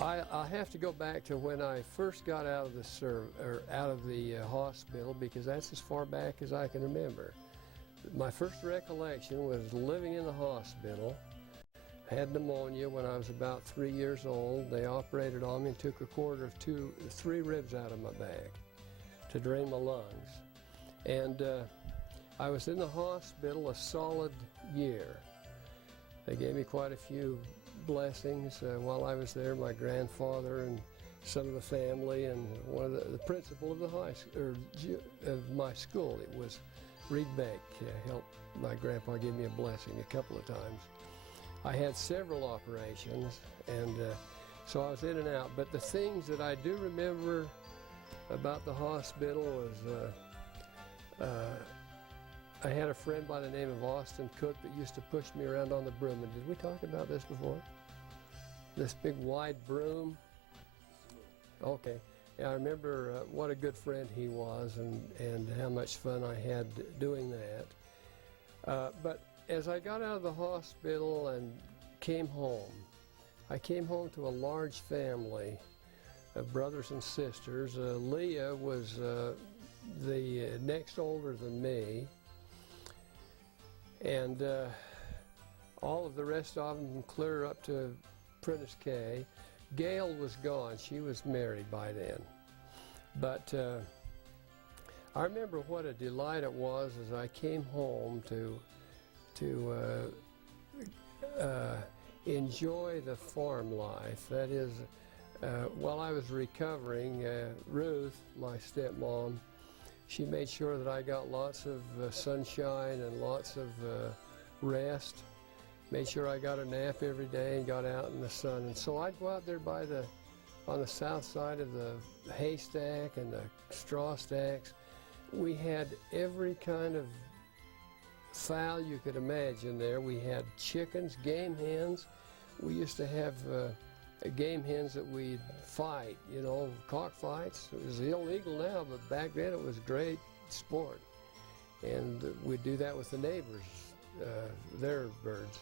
I have to go back to when I first got out of the hospital, because that's as far back as I can remember. My first recollection was living in the hospital. I had pneumonia when I was about 3 years old. They operated on me and took a quarter of 3 ribs out of my back to drain my lungs. And I was in the hospital a solid year. They gave me quite a few blessings while I was there. My grandfather and some of the family, and one of the principal of the of my school, it was Reed Beck, helped my grandpa give me a blessing a couple of times. I had several operations, and so I was in and out. But the things that I do remember about the hospital was I had a friend by the name of Austin Cook that used to push me around on the broom. And did we talk about this before? This big wide broom? Okay. Yeah, I remember what a good friend he was, and how much fun I had doing that. But as I got out of the hospital and came home, I came home to a large family of brothers and sisters. Leah was the next older than me, and all of the rest of them clear up to Prentice K. Gail was gone. She was married by then. But I remember what a delight it was as I came home to enjoy the farm life. That is, while I was recovering, Ruth, my stepmom, she made sure that I got lots of sunshine and lots of rest. Made sure I got a nap every day and got out in the sun. And so I'd go out there on the south side of the haystack and the straw stacks. We had every kind of fowl you could imagine there. We had chickens, game hens. We used to have game hens that we'd fight, you know, cockfights. It was illegal now, but back then it was great sport. And we'd do that with the neighbors, their birds.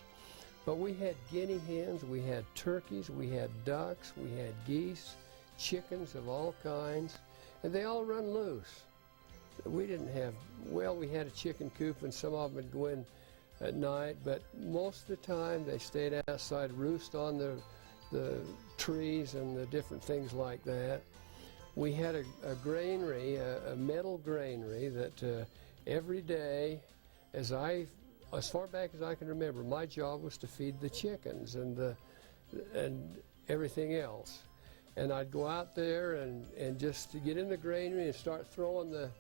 But we had guinea hens, we had turkeys, we had ducks, we had geese, chickens of all kinds, and they all run loose. We didn't have, well, we had a chicken coop, and some of them would go in at night, but most of the time they stayed outside, roost on the trees and the different things like that. We had a granary, a metal granary that every day, as far back as I can remember, my job was to feed the chickens and everything else. And I'd go out there and just to get in the granary and start throwing the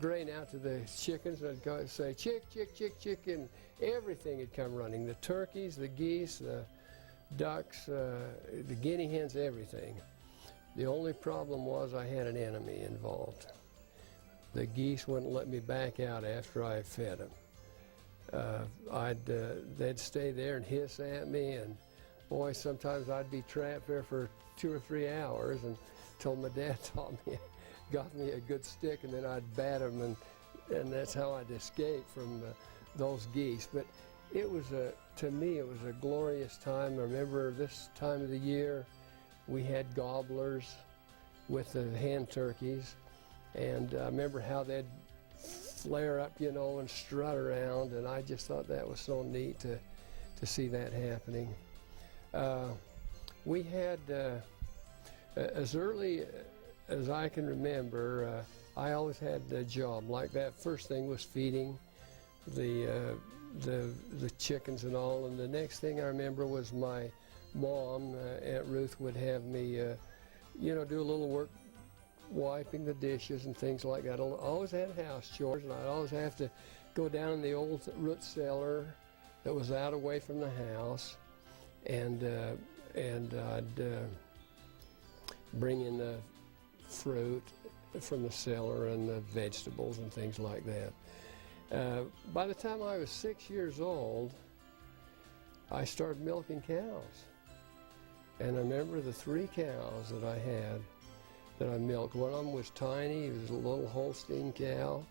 grain out to the chickens, and I'd go say, chick, chick, chick, chick, and everything had come running. The turkeys, the geese, the ducks, the guinea hens, everything. The only problem was I had an enemy involved. The geese wouldn't let me back out after I fed them. They'd stay there and hiss at me, and boy, sometimes I'd be trapped there for 2 or 3 hours until my dad got me a good stick, and then I'd bat them, and that's how I'd escape from those geese. But it was to me, it was a glorious time. I remember this time of the year, we had gobblers with the hen turkeys. And I remember how they'd flare up, you know, and strut around, and I just thought that was so neat to see that happening. We had, as early as I can remember, I always had a job like that. First thing was feeding the chickens and all, and the next thing I remember was my mom, Aunt Ruth, would have me, you know, do a little work wiping the dishes and things like that. I always had house chores, and I'd always have to go down in the old root cellar that was out away from the house, and I'd bring in the fruit from the cellar and the vegetables and things like that. By the time I was 6 years old, I started milking cows. And I remember the 3 cows that I had that I milked. One of them was tiny. It was a little Holstein cow.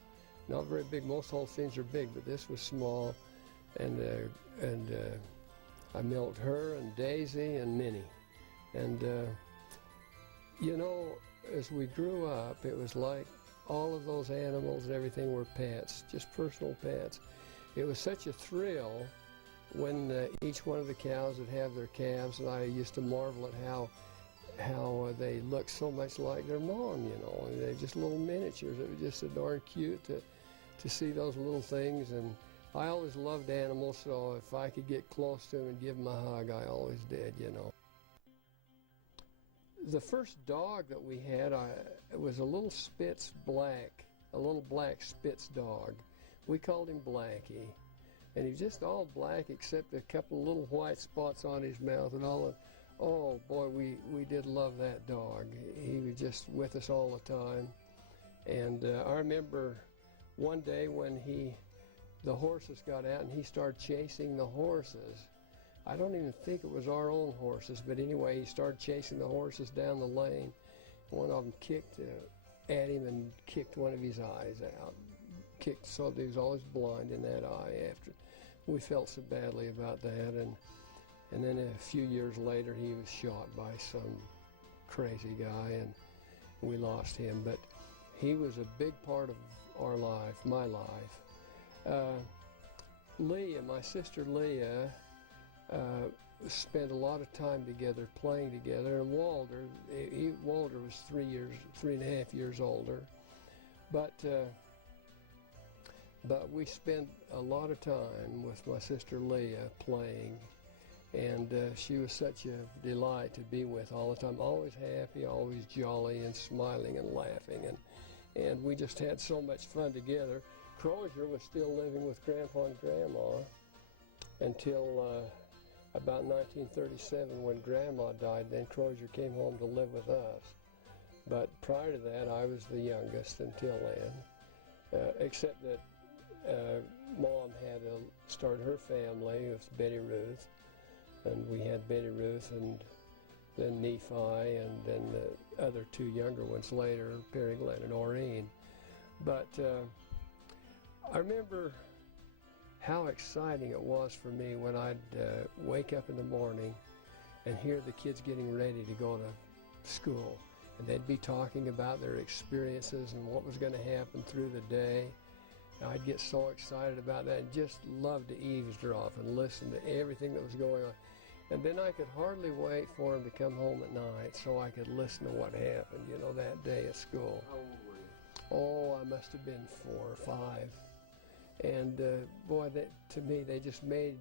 Not very big. Most Holsteins are big, but this was small. And I milked her and Daisy and Minnie. And, you know, as we grew up, it was like all of those animals and everything were pets, just personal pets. It was such a thrill when each one of the cows would have their calves, and I used to marvel at how they looked so much like their mom, you know. They're just little miniatures. It was just so darn cute to see those little things. And I always loved animals, so if I could get close to them and give them a hug, I always did, you know. The first dog that we had it was a little Spitz black, a little black Spitz dog. We called him Blackie. And he was just all black except a couple of little white spots on his mouth and all of. Oh boy, we did love that dog. He was just with us all the time. And I remember one day when the horses got out and he started chasing the horses. I don't even think it was our own horses, but anyway, he started chasing the horses down the lane. One of them kicked at him and kicked one of his eyes out. Kicked so that he was always blind in that eye after. We felt so badly about that, and then a few years later he was shot by some crazy guy, and we lost him. But he was a big part of our life, my life. Leah, my sister Leah, spent a lot of time together, playing together, and Walter was 3.5 years older, but we spent a lot of time with my sister Leah playing, and she was such a delight to be with all the time, always happy, always jolly and smiling and laughing, and we just had so much fun together. Crozier was still living with Grandpa and Grandma until about 1937 when Grandma died. Then Crozier came home to live with us. But prior to that, I was the youngest until then, except that Mom had to start her family with Betty Ruth, and we had Betty Ruth and then Nephi, and then the other two younger ones later, Perry Glenn and Oreen. But I remember how exciting it was for me when I'd wake up in the morning and hear the kids getting ready to go to school. And they'd be talking about their experiences and what was going to happen through the day. And I'd get so excited about that and just love to eavesdrop and listen to everything that was going on. And then I could hardly wait for them to come home at night so I could listen to what happened, you know, that day at school. How old were you? Oh, I must have been 4 or 5. And boy, to me, they just made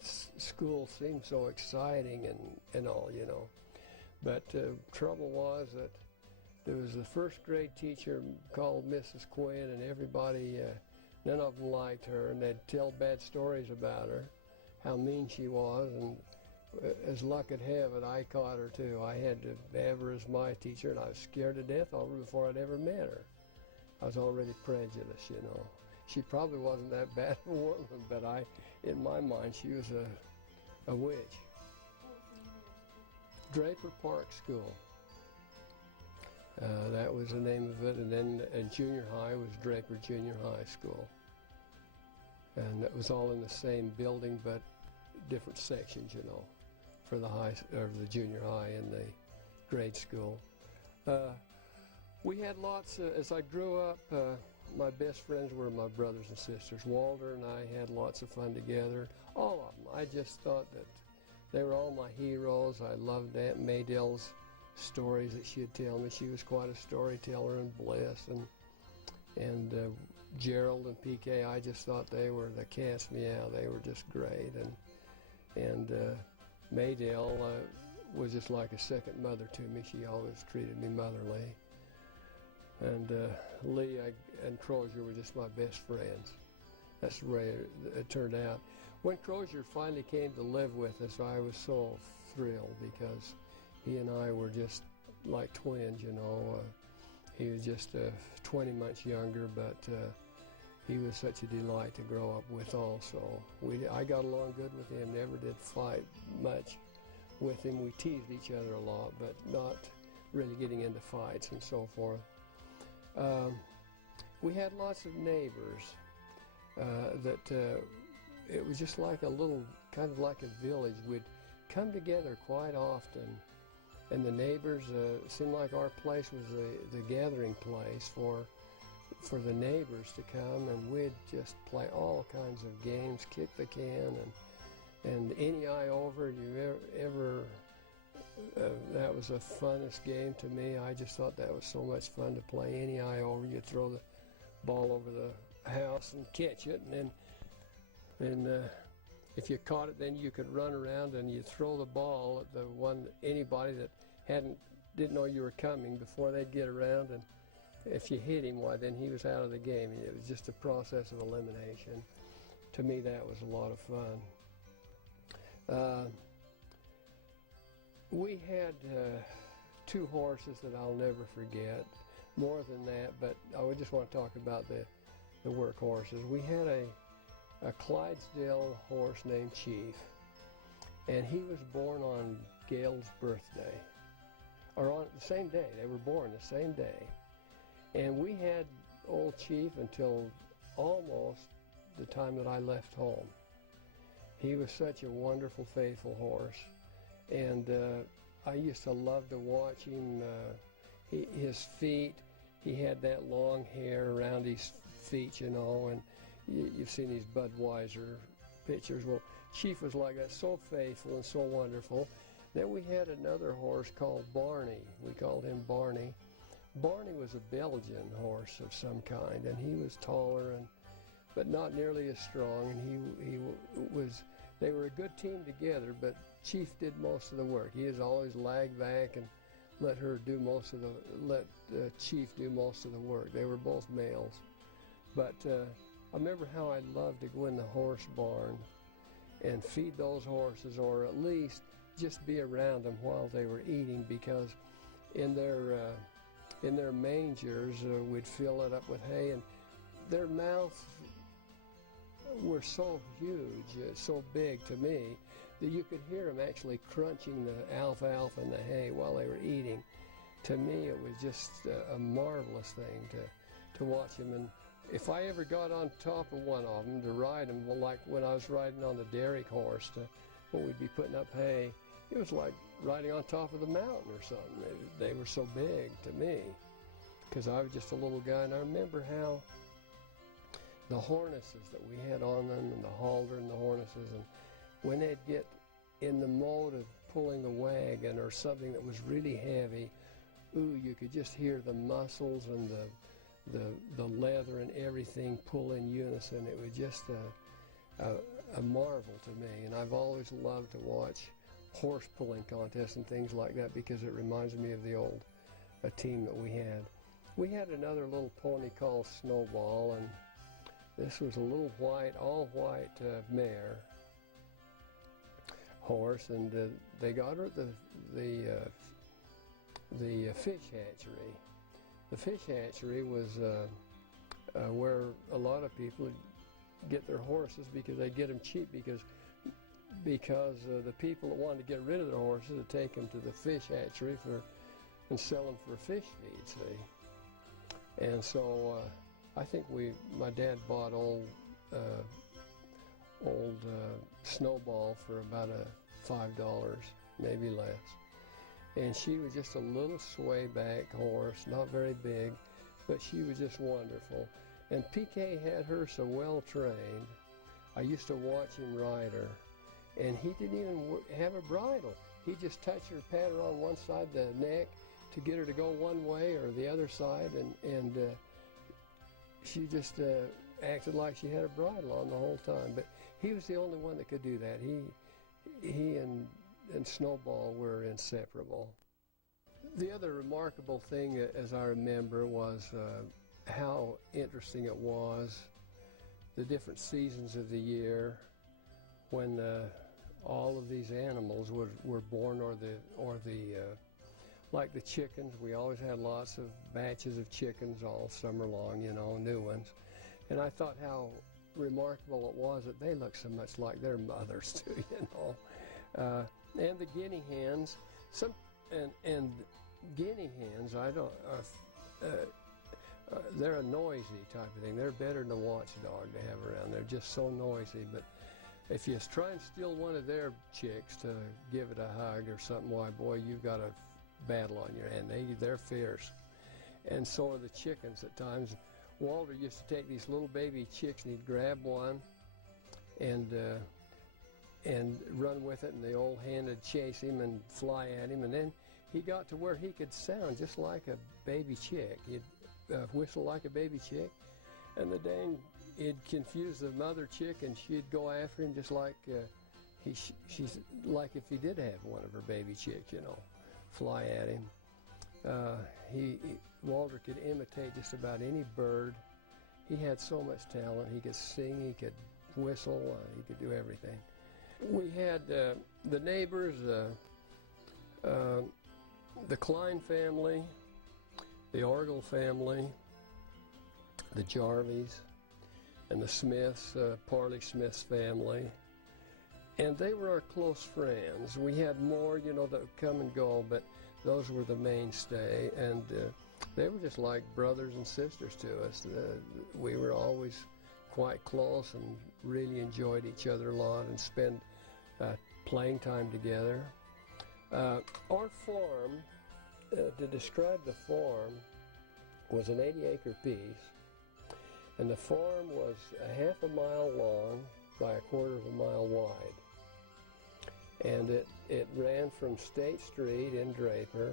school seem so exciting and all, you know. But trouble was that there was a first grade teacher called Mrs. Quinn, and everybody, none of them liked her, and they'd tell bad stories about her, how mean she was, and as luck would have it, I caught her too. I had to have her as my teacher, and I was scared to death of her before I'd ever met her. I was already prejudiced, you know. She probably wasn't that bad of a woman, but in my mind, she was a witch. Draper Park School. That was the name of it, and then junior high was Draper Junior High School. And it was all in the same building, but different sections, you know, for the junior high and the grade school. We had lots, as I grew up, my best friends were my brothers and sisters. Walter and I had lots of fun together, all of them. I just thought that they were all my heroes. I loved Aunt Maydell's stories that she'd tell me. She was quite a storyteller, and Bliss and Gerald and PK. I just thought they were the cat's meow. They were just great. And Maydell was just like a second mother to me. She always treated me motherly. And Lee and Crozier were just my best friends. That's the way it turned out. When Crozier finally came to live with us, I was so thrilled because he and I were just like twins, you know. He was just 20 months younger, but he was such a delight to grow up with also. I got along good with him, never did fight much with him. We teased each other a lot, but not really getting into fights and so forth. We had lots of neighbors that it was just like a little, kind of like a village. We'd come together quite often and the neighbors, it seemed like our place was the gathering place for the neighbors to come, and we'd just play all kinds of games, kick the can, and any eye over you ever that was the funnest game to me. I just thought that was so much fun to play any eye over. You'd throw the ball over the house and catch it, and then if you caught it, then you could run around and you throw the ball at anybody that didn't know you were coming before they'd get around, and if you hit him, why, then he was out of the game. It was just a process of elimination. To me, that was a lot of fun. We had 2 horses that I'll never forget. More than that, but I would just want to talk about the work horses. We had a Clydesdale horse named Chief, and he was born on Gail's birthday, or on the same day. They were born the same day. And we had old Chief until almost the time that I left home. He was such a wonderful, faithful horse, and I used to love to watch him. His feet, he had that long hair around his feet, you know, and you've seen these Budweiser pictures. Well, Chief was like that, so faithful and so wonderful. Then we had another horse called Barney. We called him Barney. Barney was a Belgian horse of some kind, and he was taller, but not nearly as strong. And they were a good team together, but Chief did most of the work. He has always lagged back and let Chief do most of the work. They were both males. But I remember how I loved to go in the horse barn and feed those horses, or at least just be around them while they were eating, because in their mangers, we'd fill it up with hay, and their mouths were so huge, so big to me, that you could hear them actually crunching the alfalfa and the hay while they were eating. To me, it was just a marvelous thing to watch them. And if I ever got on top of one of them to ride them, well, like when I was riding on the Derrick horse, when we'd be putting up hay, it was like riding on top of the mountain or something. They were so big to me, because I was just a little guy. And I remember how the harnesses that we had on them, and the halter and the harnesses, and when they'd get in the mode of pulling the wagon or something that was really heavy, you could just hear the muscles and the leather and everything pull in unison. It was just a marvel to me, and I've always loved to watch horse pulling contests and things like that, because it reminds me of the old team that we had. We had another little pony called Snowball, and this was a little all white mare horse, and they got her at the fish hatchery. The fish hatchery was where a lot of people get their horses, because they get them cheap, because the people that wanted to get rid of their horses would take them to the fish hatchery and sell them for fish feed, see. And so I think my dad bought old Snowball for about $5, maybe less. And she was just a little swayback horse, not very big, but she was just wonderful. And PK had her so well trained. I used to watch him ride her, and he didn't even have a bridle. He just touched her, pat her on one side of the neck to get her to go one way or the other side, and she just acted like she had a bridle on the whole time. But he was the only one that could do that. He and Snowball were inseparable. The other remarkable thing, as I remember, was how interesting it was, the different seasons of the year when all of these animals were born, like the chickens. We always had lots of batches of chickens all summer long, you know, new ones. And I thought how remarkable it was that they looked so much like their mothers too, you know. And the guinea hens, and guinea hens, they're a noisy type of thing. They're better than a watchdog to have around. They're just so noisy. But if you try and steal one of their chicks to give it a hug or something, why, boy, you've got battle on your hand. They're fierce. And so are the chickens at times. Walter used to take these little baby chicks and he'd grab one and run with it, and the old hen would chase him and fly at him, and then he got to where he could sound just like a baby chick. He'd whistle like a baby chick, and the dang, he'd confuse the mother chick, and she'd go after him just like she's like if he did have one of her baby chicks, you know, fly at him. Walter could imitate just about any bird. He had so much talent. He could sing, he could whistle, he could do everything. We had the neighbors, the Klein family, the Orgel family, the Jarvies, and the Smiths, Parley Smith's family. And they were our close friends. We had more, you know, that would come and go, but those were the mainstay. And they were just like brothers and sisters to us. We were always quite close and really enjoyed each other a lot and spent playing time together. Our farm, to describe the farm, was an 80-acre piece, and the farm was a half a mile long by a quarter of a mile wide. And it ran from State Street in Draper.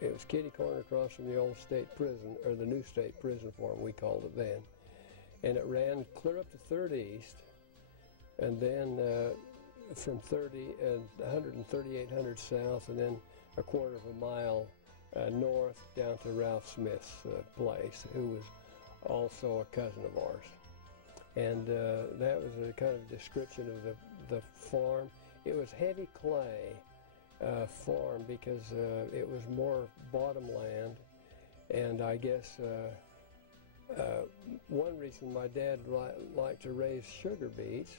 It was kitty corner across from the old state prison, or the new state prison farm, we called it then. And it ran clear up to 3rd East, and then from 30 and 100 and 3800 South, and then a quarter of a mile north down to Ralph Smith's place, who was also a cousin of ours. And that was a kind of description of the farm. It was heavy clay farm because it was more bottomland, and I guess one reason my dad liked to raise sugar beets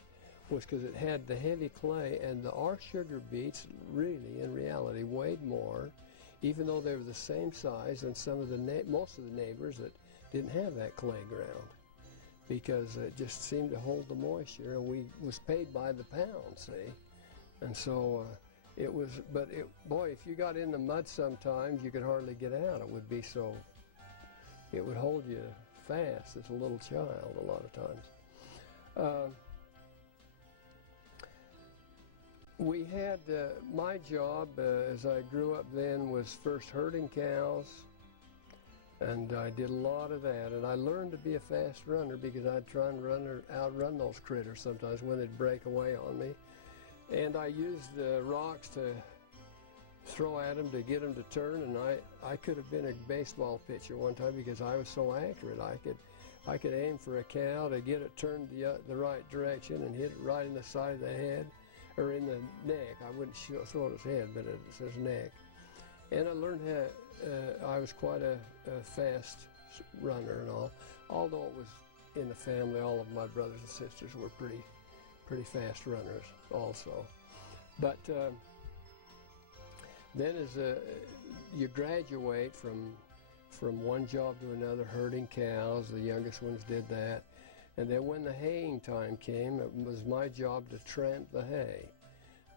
was because it had the heavy clay, and our sugar beets really, in reality, weighed more, even though they were the same size than some of most of the neighbors that didn't have that clay ground, because it just seemed to hold the moisture, and we was paid by the pound, see? And so it was, but boy, if you got in the mud sometimes, you could hardly get out. It would be so, it would hold you fast as a little child a lot of times. We had, my job as I grew up then was first herding cows, and I did a lot of that, and I learned to be a fast runner because I'd try and outrun those critters sometimes when they'd break away on me. And I used rocks to throw at them to get them to turn, and I could have been a baseball pitcher one time because I was so accurate. I could aim for a cow to get it turned the right direction and hit it right in the side of the head, or in the neck. I wouldn't throw it at his head, but it says neck. And I learned how, I was quite a fast runner and all. Although it was in the family, all of my brothers and sisters were pretty fast runners also. But then as you graduate from one job to another, herding cows, the youngest ones did that. And then when the haying time came, it was my job to tramp the hay.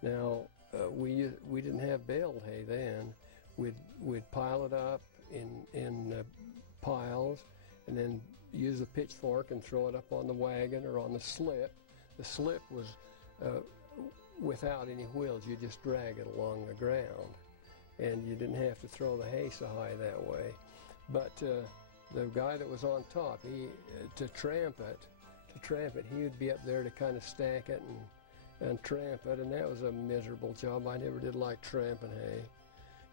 Now, we didn't have baled hay then. We'd pile it up in piles, and then use a pitchfork and throw it up on the wagon or on the slip. The slip was without any wheels. You just drag it along the ground, and you didn't have to throw the hay so high that way. But the guy that was on top, to tramp it, he would be up there to kind of stack it and tramp it, and that was a miserable job. I never did like tramping hay,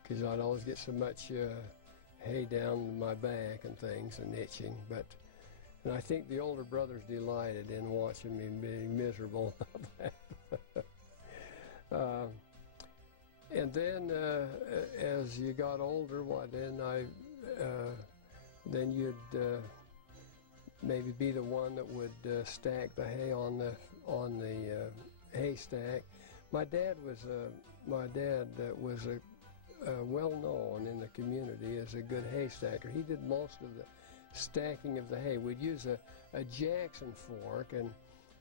because I'd always get so much hay down my back and things and itching. And I think the older brothers delighted in watching me being miserable about that. And then as you got older, then you'd maybe be the one that would stack the hay on the haystack. My dad was well known in the community as a good hay stacker. He did most of the stacking of the hay. We'd use a Jackson fork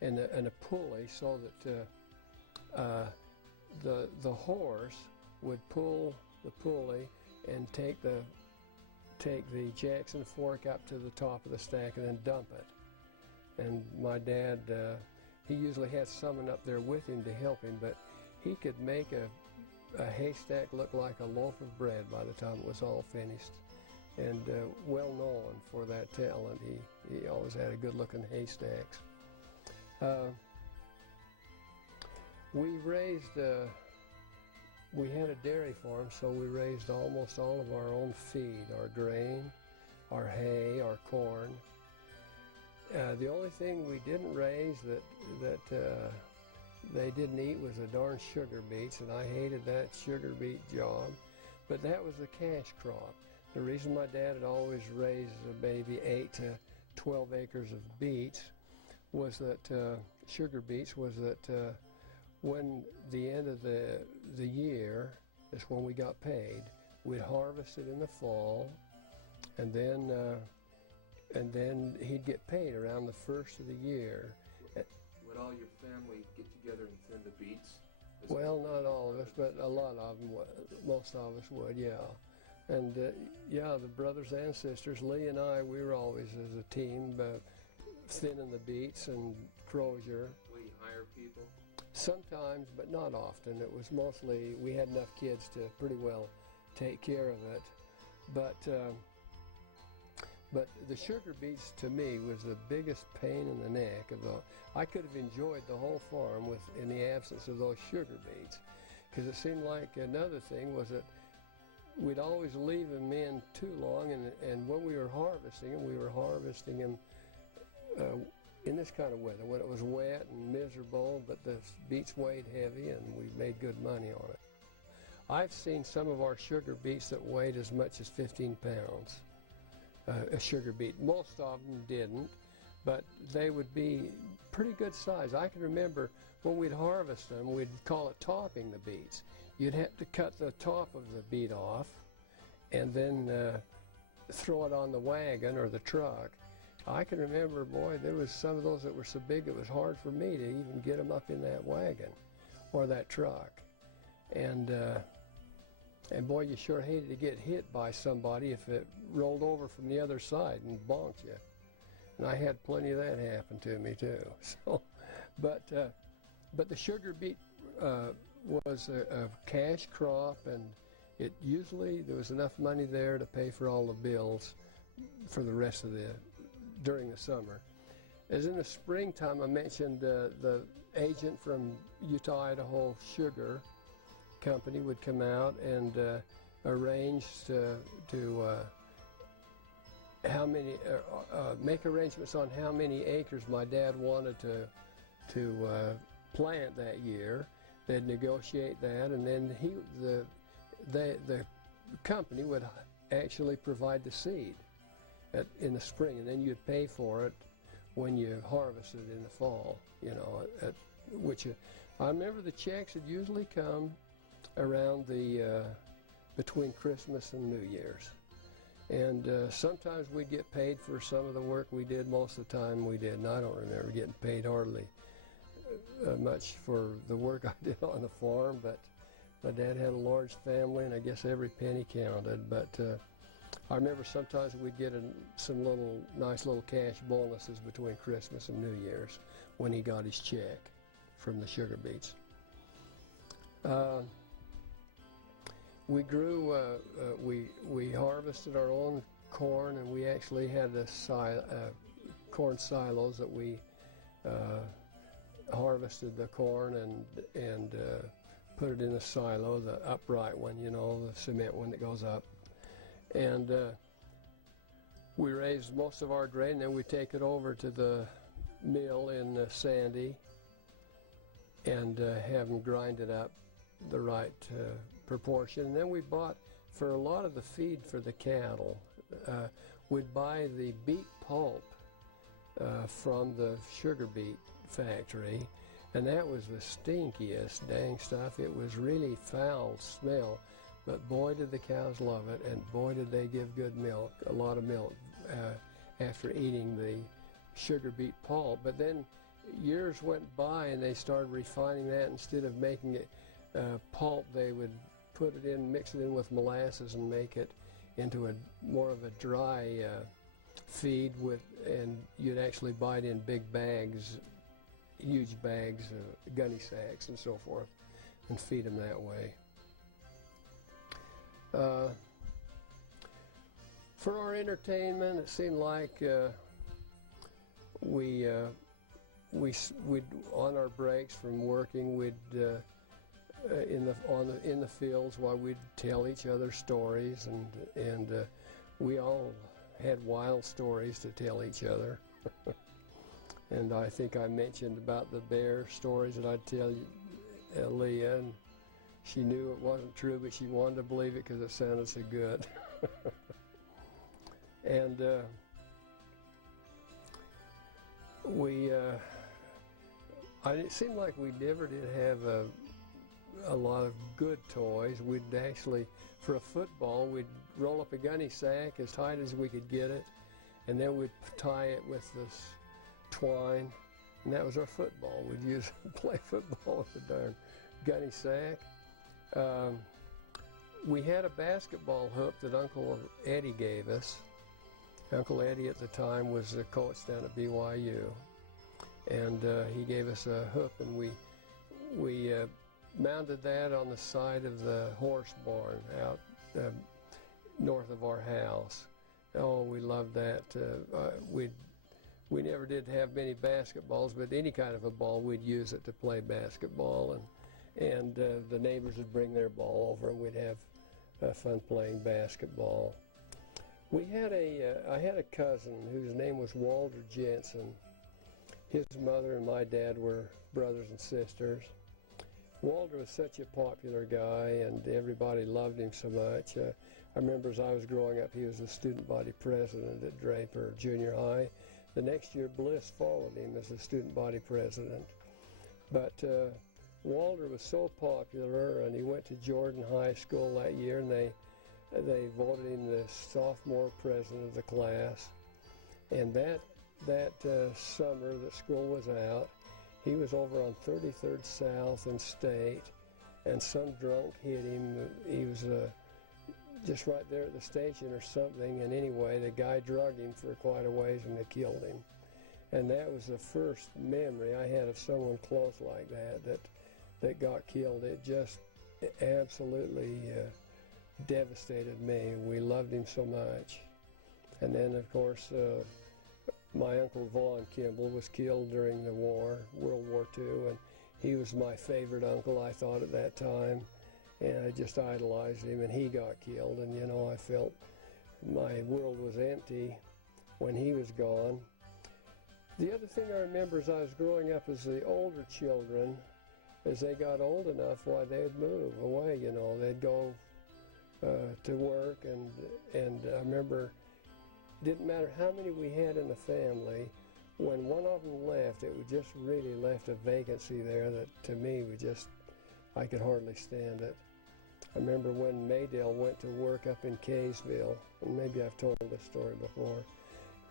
and a pulley so that the horse would pull the pulley and take the Jackson fork up to the top of the stack and then dump it. And my dad, he usually had someone up there with him to help him, but he could make a haystack look like a loaf of bread by the time it was all finished. And well known for that talent. He always had a good looking haystacks. We had a dairy farm, so we raised almost all of our own feed, our grain, our hay, our corn. The only thing we didn't raise that they didn't eat was the darn sugar beets, and I hated that sugar beet job. But that was the cash crop. The reason my dad had always raised maybe 8 to 12 acres of beets was that sugar beets was that when the end of the year is when we got paid. We'd harvest it in the fall, and then he'd get paid around the first of the year. Would all your family get together and thin the beets? Well, not all of us, but a lot of them, most of us would, yeah. And yeah, the brothers and sisters, Lee and I, we were always as a team thinning the beets and Crozier. Will you hire people? Sometimes, but not often. It was mostly, we had enough kids to pretty well take care of it. But the sugar beets, to me, was the biggest pain in the neck of the. I could have enjoyed the whole farm in the absence of those sugar beets, because it seemed like another thing was that we'd always leave them in too long, and when we were harvesting them in this kind of weather, when it was wet and miserable, but the beets weighed heavy, and we made good money on it. I've seen some of our sugar beets that weighed as much as 15 pounds. A sugar beet. Most of them didn't, but they would be pretty good size. I can remember when we'd harvest them, we'd call it topping the beets. You'd have to cut the top of the beet off and then throw it on the wagon or the truck. I can remember, boy, there was some of those that were so big it was hard for me to even get them up in that wagon or that truck. And boy, you sure hated to get hit by somebody if it rolled over from the other side and bonked you. And I had plenty of that happen to me too. So, but the sugar beet was a cash crop, and it usually there was enough money there to pay for all the bills for the rest of during the summer. As in the springtime, I mentioned the agent from Utah Idaho Sugar Company would come out and arrange to make arrangements on how many acres my dad wanted to plant that year. They'd negotiate that, and then the company would actually provide the seed in the spring, and then you'd pay for it when you harvested in the fall. You know, I remember the checks would usually come around between Christmas and New Year's. And sometimes we'd get paid for some of the work we did. Most of the time we didn't. I don't remember getting paid hardly much for the work I did on the farm, but my dad had a large family, and I guess every penny counted. But I remember sometimes we'd get some nice little cash bonuses between Christmas and New Year's when he got his check from the sugar beets. We grew, we harvested our own corn, and we actually had corn silos that we harvested the corn and put it in a silo, the upright one, you know, the cement one that goes up. And we raised most of our grain, and then we take it over to the mill in Sandy and have them grind it up the right proportion. And then we bought, for a lot of the feed for the cattle, we'd buy the beet pulp from the sugar beet factory, and that was the stinkiest dang stuff. It was really foul smell, but boy did the cows love it, and boy did they give good milk, a lot of milk after eating the sugar beet pulp. But then years went by and they started refining that. Instead of making it pulp, they would put it in, mix it in with molasses, and make it into a more of a dry feed and you'd actually buy it in big bags, huge bags, gunny sacks and so forth, and feed them that way. For our entertainment, it seemed like we'd on our breaks from working, we'd in the fields while we'd tell each other stories, and we all had wild stories to tell each other. And I think I mentioned about the bear stories that I'd tell Leah, and she knew it wasn't true, but she wanted to believe it because it sounded so good. And it seemed like we never did have a lot of good toys. We'd actually, for a football, we'd roll up a gunny sack as tight as we could get it, and then we'd tie it with this twine, and that was our football. We'd use play football with the darn gunny sack. We had a basketball hoop that Uncle Eddie gave us. Uncle Eddie at the time was the coach down at BYU, and he gave us a hoop, and we mounted that on the side of the horse barn out north of our house. Oh, we loved that. We never did have many basketballs, but any kind of a ball, we'd use it to play basketball, and the neighbors would bring their ball over, and we'd have fun playing basketball. I had a cousin whose name was Walter Jensen. His mother and my dad were brothers and sisters. Walter was such a popular guy, and everybody loved him so much. I remember as I was growing up, he was the student body president at Draper Junior High. The next year, Bliss followed him as the student body president. But Walter was so popular, and he went to Jordan High School that year, and they voted him the sophomore president of the class. And that summer that school was out, he was over on 33rd South and State, and some drunk hit him. He was just right there at the station or something, and anyway, the guy drugged him for quite a ways, and they killed him. And that was the first memory I had of someone close like that got killed. It just absolutely devastated me. We loved him so much. And then, of course, my Uncle Vaughn Kimball was killed during the war, World War II, and he was my favorite uncle, I thought, at that time. And I just idolized him, and he got killed, and, you know, I felt my world was empty when he was gone. The other thing I remember as I was growing up is the older children, as they got old enough, why they'd move away, you know. They'd go to work, and I remember it didn't matter how many we had in the family, when one of them left, it would just really left a vacancy there that to me I could hardly stand it. I remember when Maydell went to work up in Kaysville, and maybe I've told this story before.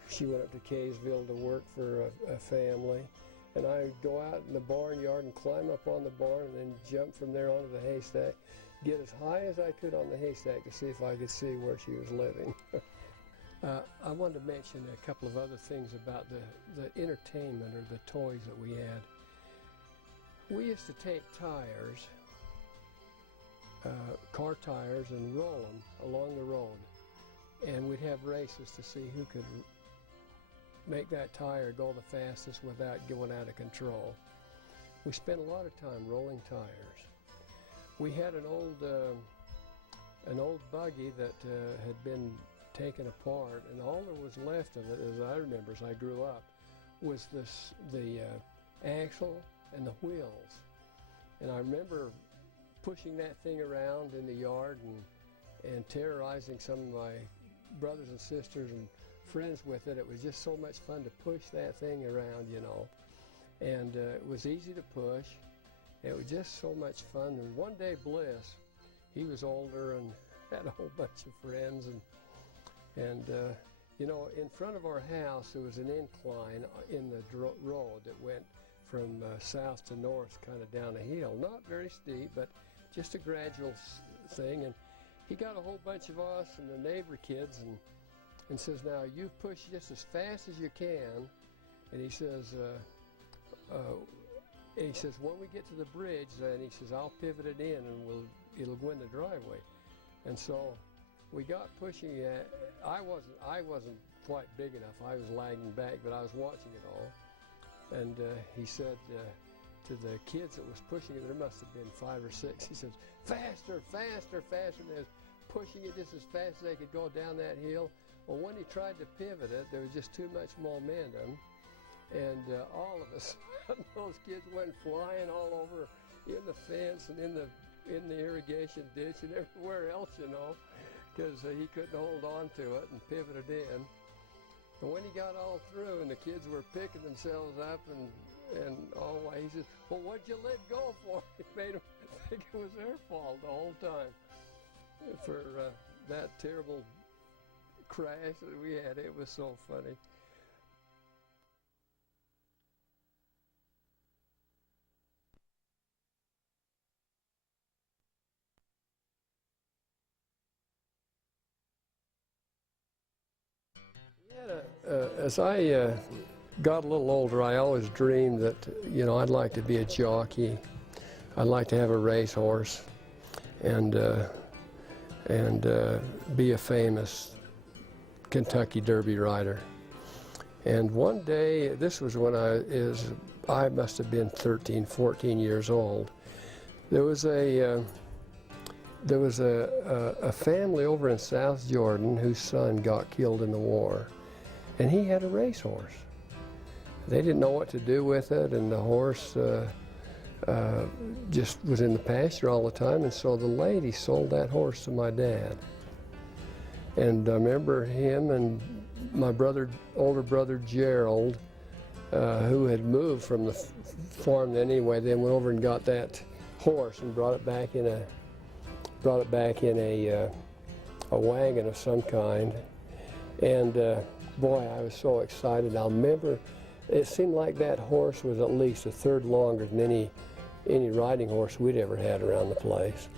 She went up to Kaysville to work for a family, and I would go out in the barnyard and climb up on the barn and then jump from there onto the haystack, get as high as I could on the haystack to see if I could see where she was living. I wanted to mention a couple of other things about the entertainment or the toys that we had. We used to take tires, car tires, and roll them along the road. And we'd have races to see who could make that tire go the fastest without going out of control. We spent a lot of time rolling tires. We had an old buggy that had been taken apart, and all there was left of it, as I remember as I grew up, was the axle and the wheels. And I remember pushing that thing around in the yard and terrorizing some of my brothers and sisters and friends with it. It was just so much fun to push that thing around, you know. And it was easy to push. It was just so much fun. And one day Bliss, he was older and had a whole bunch of friends, and you know, in front of our house there was an incline in the road that went from south to north, kind of down a hill. Not very steep, but just a gradual thing, and he got a whole bunch of us and the neighbor kids, and says, now you push just as fast as you can, and he says, when we get to the bridge, then he says, I'll pivot it in and it'll go in the driveway. And so we got pushing it. I wasn't quite big enough. I was lagging back, but I was watching it all. And he said to the kids that was pushing it, there must have been 5 or 6, he says, faster, faster, faster. And they was pushing it just as fast as they could go down that hill. Well, when he tried to pivot it, there was just too much momentum. And all of us, those kids went flying all over in the fence and in the irrigation ditch and everywhere else, you know, because he couldn't hold on to it and pivot it in. And when he got all through and the kids were picking themselves up and all the way, he says, well, what'd you let go for? It made them think it was their fault the whole time for that terrible crash that we had. It was so funny. As I got a little older, I always dreamed that, you know, I'd like to be a jockey. I'd like to have a racehorse and be a famous Kentucky Derby rider. And one day, this was when I must have been 13, 14 years old. There was a family over in South Jordan whose son got killed in the war, and he had a racehorse. They didn't know what to do with it, and the horse just was in the pasture all the time, and so the lady sold that horse to my dad. And I remember him and my older brother Gerald, who had moved from the farm then anyway, then went over and got that horse and brought it back in a wagon of some kind. And boy, I was so excited. I'll remember, it seemed like that horse was at least a third longer than any riding horse we'd ever had around the place.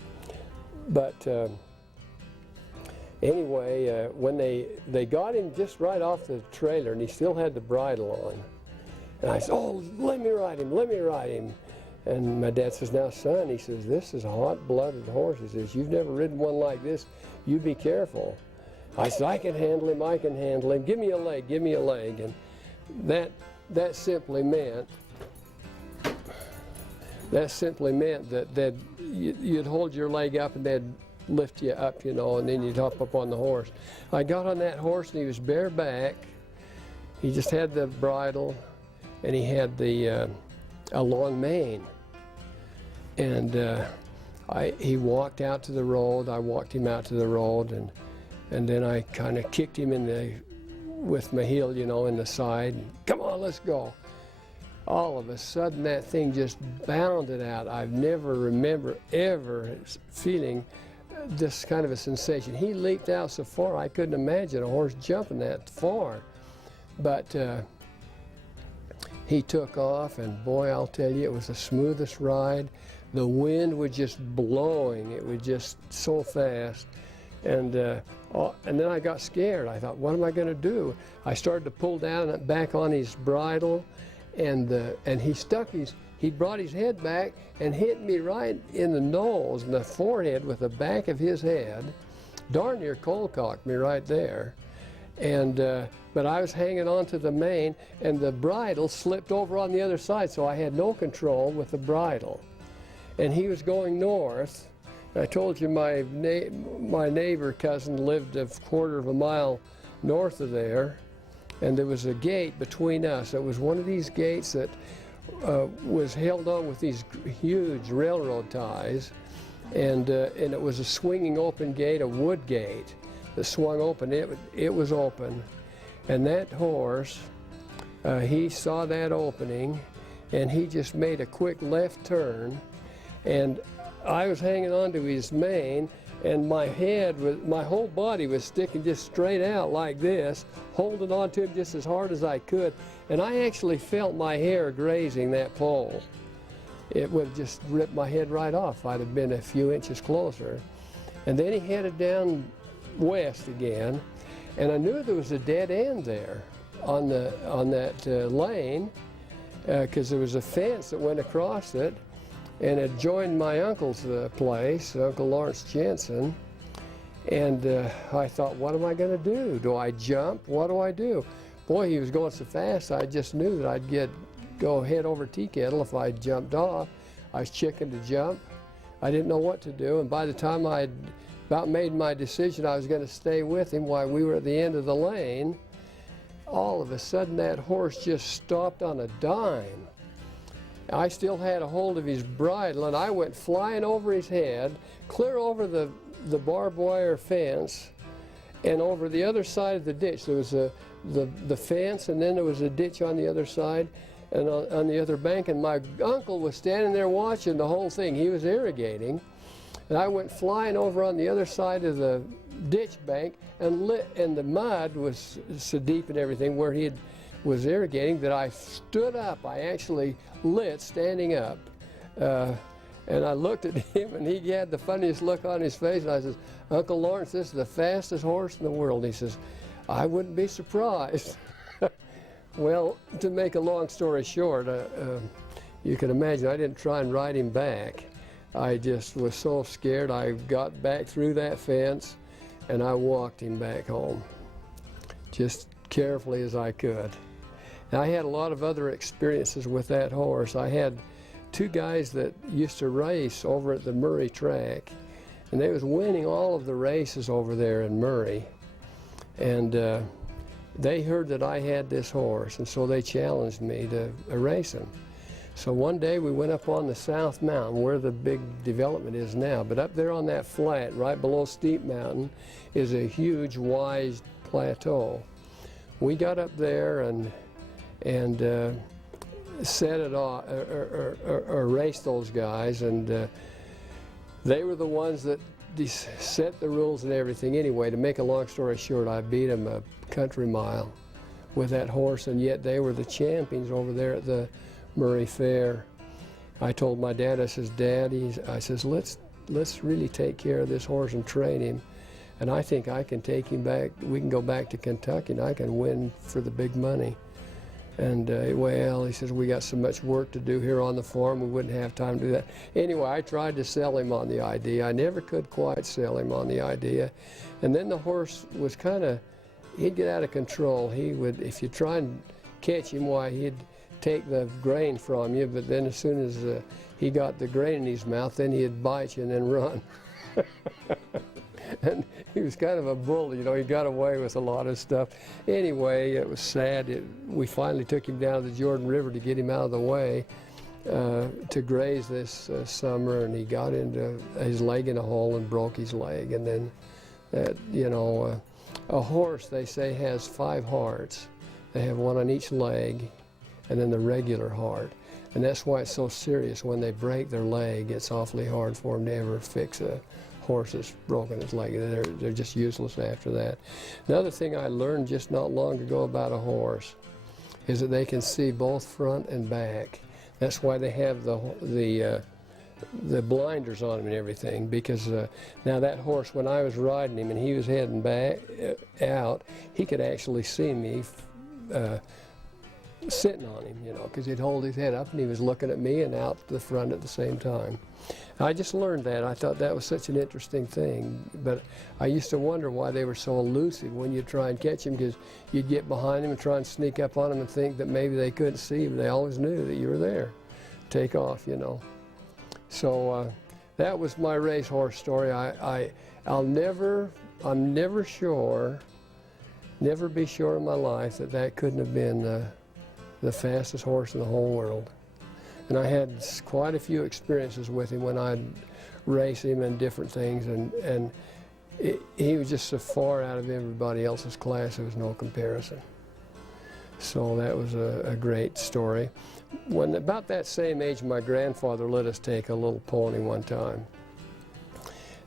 But anyway, when they got him just right off the trailer, and he still had the bridle on. And I said, oh, let me ride him, let me ride him. And my dad says, now son, he says, this is a hot-blooded horse. He says, you've never ridden one like this, you be careful. I said, I can handle him, I can handle him. Give me a leg, give me a leg. And that simply meant that you'd hold your leg up and they'd lift you up, you know, and then you'd hop up on the horse. I got on that horse and he was bareback. He just had the bridle and he had a long mane. And he walked out to the road. I walked him out to the road, and then I kind of kicked him with my heel, you know, in the side. Come on, let's go. All of a sudden, that thing just bounded out. I've never remember ever feeling this kind of a sensation. He leaped out so far, I couldn't imagine a horse jumping that far. But he took off, and boy, I'll tell you, it was the smoothest ride. The wind was just blowing. It was just so fast. And then I got scared. I thought, what am I going to do? I started to pull down back on his bridle, and he brought his head back and hit me right in the nose and the forehead with the back of his head. Darn near cold-cocked me right there. And but I was hanging on to the mane, and the bridle slipped over on the other side, so I had no control with the bridle. And he was going north. I told you my neighbor cousin lived a quarter of a mile north of there, and there was a gate between us. It was one of these gates that was held on with these huge railroad ties, and it was a swinging open gate, a wood gate that swung open. It was open, and that horse, he saw that opening, and he just made a quick left turn, and I was hanging on to his mane, and my whole body was sticking just straight out like this, holding on to him just as hard as I could. And I actually felt my hair grazing that pole. It would have just ripped my head right off if I'd have been a few inches closer. And then he headed down west again, and I knew there was a dead end there on that lane, because there was a fence that went across it, and it joined my uncle's place, Uncle Lawrence Jensen. And I thought, what am I going to do? Do I jump? What do I do? Boy, he was going so fast, I just knew that I'd go head over tea kettle if I jumped off. I was chicken to jump. I didn't know what to do, and by the time I'd about made my decision I was going to stay with him while we were at the end of the lane, all of a sudden that horse just stopped on a dime. I still had a hold of his bridle, and I went flying over his head, clear over the barbed wire fence, and over the other side of the ditch. There was the fence, and then there was a ditch on the other side, and on the other bank, and my uncle was standing there watching the whole thing. He was irrigating, and I went flying over on the other side of the ditch bank, and the mud was so deep and everything where he was irrigating that I stood up. I actually lit standing up. And I looked at him, and he had the funniest look on his face, and I says, Uncle Lawrence, this is the fastest horse in the world. And he says, I wouldn't be surprised. Well, to make a long story short, you can imagine I didn't try and ride him back. I just was so scared. I got back through that fence, and I walked him back home, just carefully as I could. And I had a lot of other experiences with that horse. I had two guys that used to race over at the Murray track, and they was winning all of the races over there in Murray. And they heard that I had this horse, and so they challenged me to race him. So one day we went up on the South Mountain, where the big development is now, but up there on that flat, right below Steep Mountain, is a huge, wide plateau. We got up there and set it off, or raced those guys, and they were the ones that set the rules and everything. Anyway, to make a long story short, I beat them a country mile with that horse, and yet they were the champions over there at the Murray Fair. I told my dad, I says, Dad, I says, let's really take care of this horse and train him, and I think I can take him back. We can go back to Kentucky, and I can win for the big money. And well, he says, we got so much work to do here on the farm, we wouldn't have time to do that. Anyway, I tried to sell him on the idea. I never could quite sell him on the idea. And then the horse was kind of, he'd get out of control. He would, if you try and catch him, why, he'd take the grain from you, but then as soon as he got the grain in his mouth, then he'd bite you and then run. And he was kind of a bully, you know, he got away with a lot of stuff. Anyway, it was sad. We finally took him down to the Jordan River to get him out of the way to graze this summer, and he got into his leg in a hole and broke his leg. And then, you know, a horse, they say, has 5 hearts. They have one on each leg, and then the regular heart. And that's why it's so serious. When they break their leg, it's awfully hard for them to ever fix a horse that's broken its leg. They're just useless after that. Another thing I learned just not long ago about a horse is that they can see both front and back. That's why they have the blinders on him and everything, because now that horse, when I was riding him and he was heading back out, he could actually see me sitting on him, you know, because he'd hold his head up and he was looking at me and out the front at the same time. I just learned that. I thought that was such an interesting thing, but I used to wonder why they were so elusive when you try and catch them, because you'd get behind them and try and sneak up on them and think that maybe they couldn't see, but they always knew that you were there. Take off, you know. So that was my racehorse story. I'm never be sure in my life that couldn't have been the fastest horse in the whole world. And I had quite a few experiences with him when I'd race him and different things, and he was just so far out of everybody else's class, there was no comparison. So that was a great story. When about that same age, my grandfather let us take a little pony one time.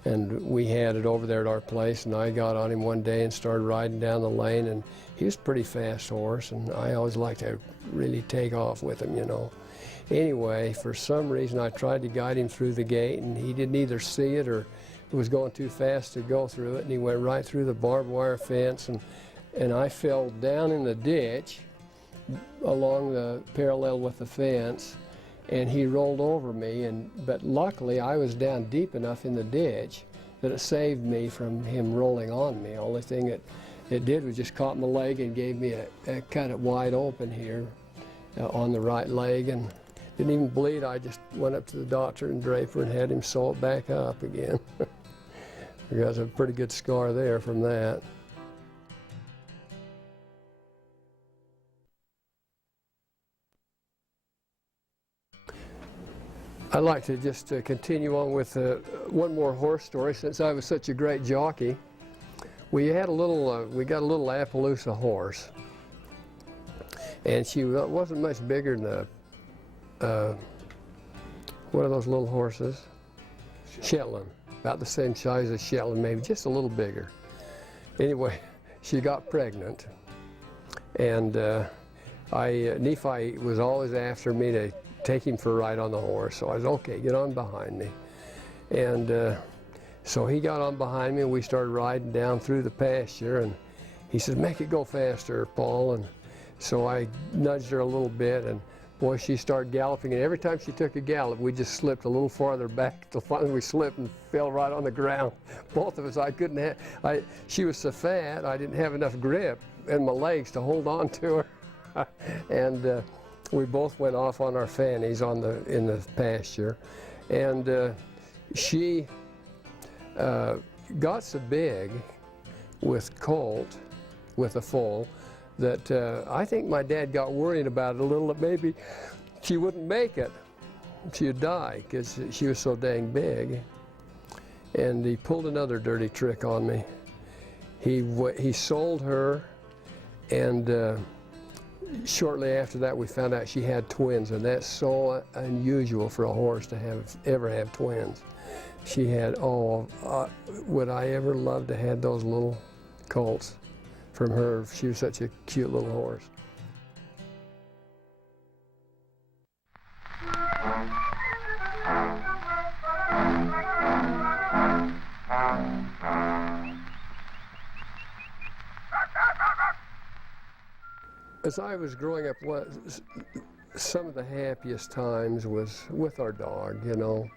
And we had it over there at our place, and I got on him one day and started riding down the lane, and he was a pretty fast horse, and I always liked to really take off with him, you know. Anyway, for some reason I tried to guide him through the gate, and he didn't either see it or was going too fast to go through it, and he went right through the barbed wire fence, and I fell down in the ditch along the parallel with the fence, and he rolled over me, but luckily I was down deep enough in the ditch that it saved me from him rolling on me. The only thing it did was just caught my leg and gave me a kind of wide open here on the right leg, and didn't even bleed. I just went up to the doctor and Draper and had him sew it back up again. There's a pretty good scar there from that. I'd like to just continue on with one more horse story, since I was such a great jockey. We got a little Appaloosa horse, and she wasn't much bigger than what are those little horses? Shetland, about the same size as Shetland, maybe just a little bigger. Anyway, she got pregnant, and Nephi was always after me to take him for a ride on the horse, so I was, okay, get on behind me. And so he got on behind me, and we started riding down through the pasture, and he said, make it go faster, Paul. And so I nudged her a little bit, and boy, she started galloping, and every time she took a gallop, we just slipped a little farther back till finally we slipped and fell right on the ground. Both of us, she was so fat, I didn't have enough grip in my legs to hold on to her. And we both went off on our fannies in the pasture, and she got so big with colt, with a foal, that I think my dad got worried about it a little, that maybe she wouldn't make it. She would die because she was so dang big. And he pulled another dirty trick on me. He sold her, and shortly after that we found out she had twins, and that's so unusual for a horse to ever have twins. She had, would I ever love to have those little colts from her. She was such a cute little horse. As I was growing up, some of the happiest times was with our dog, you know.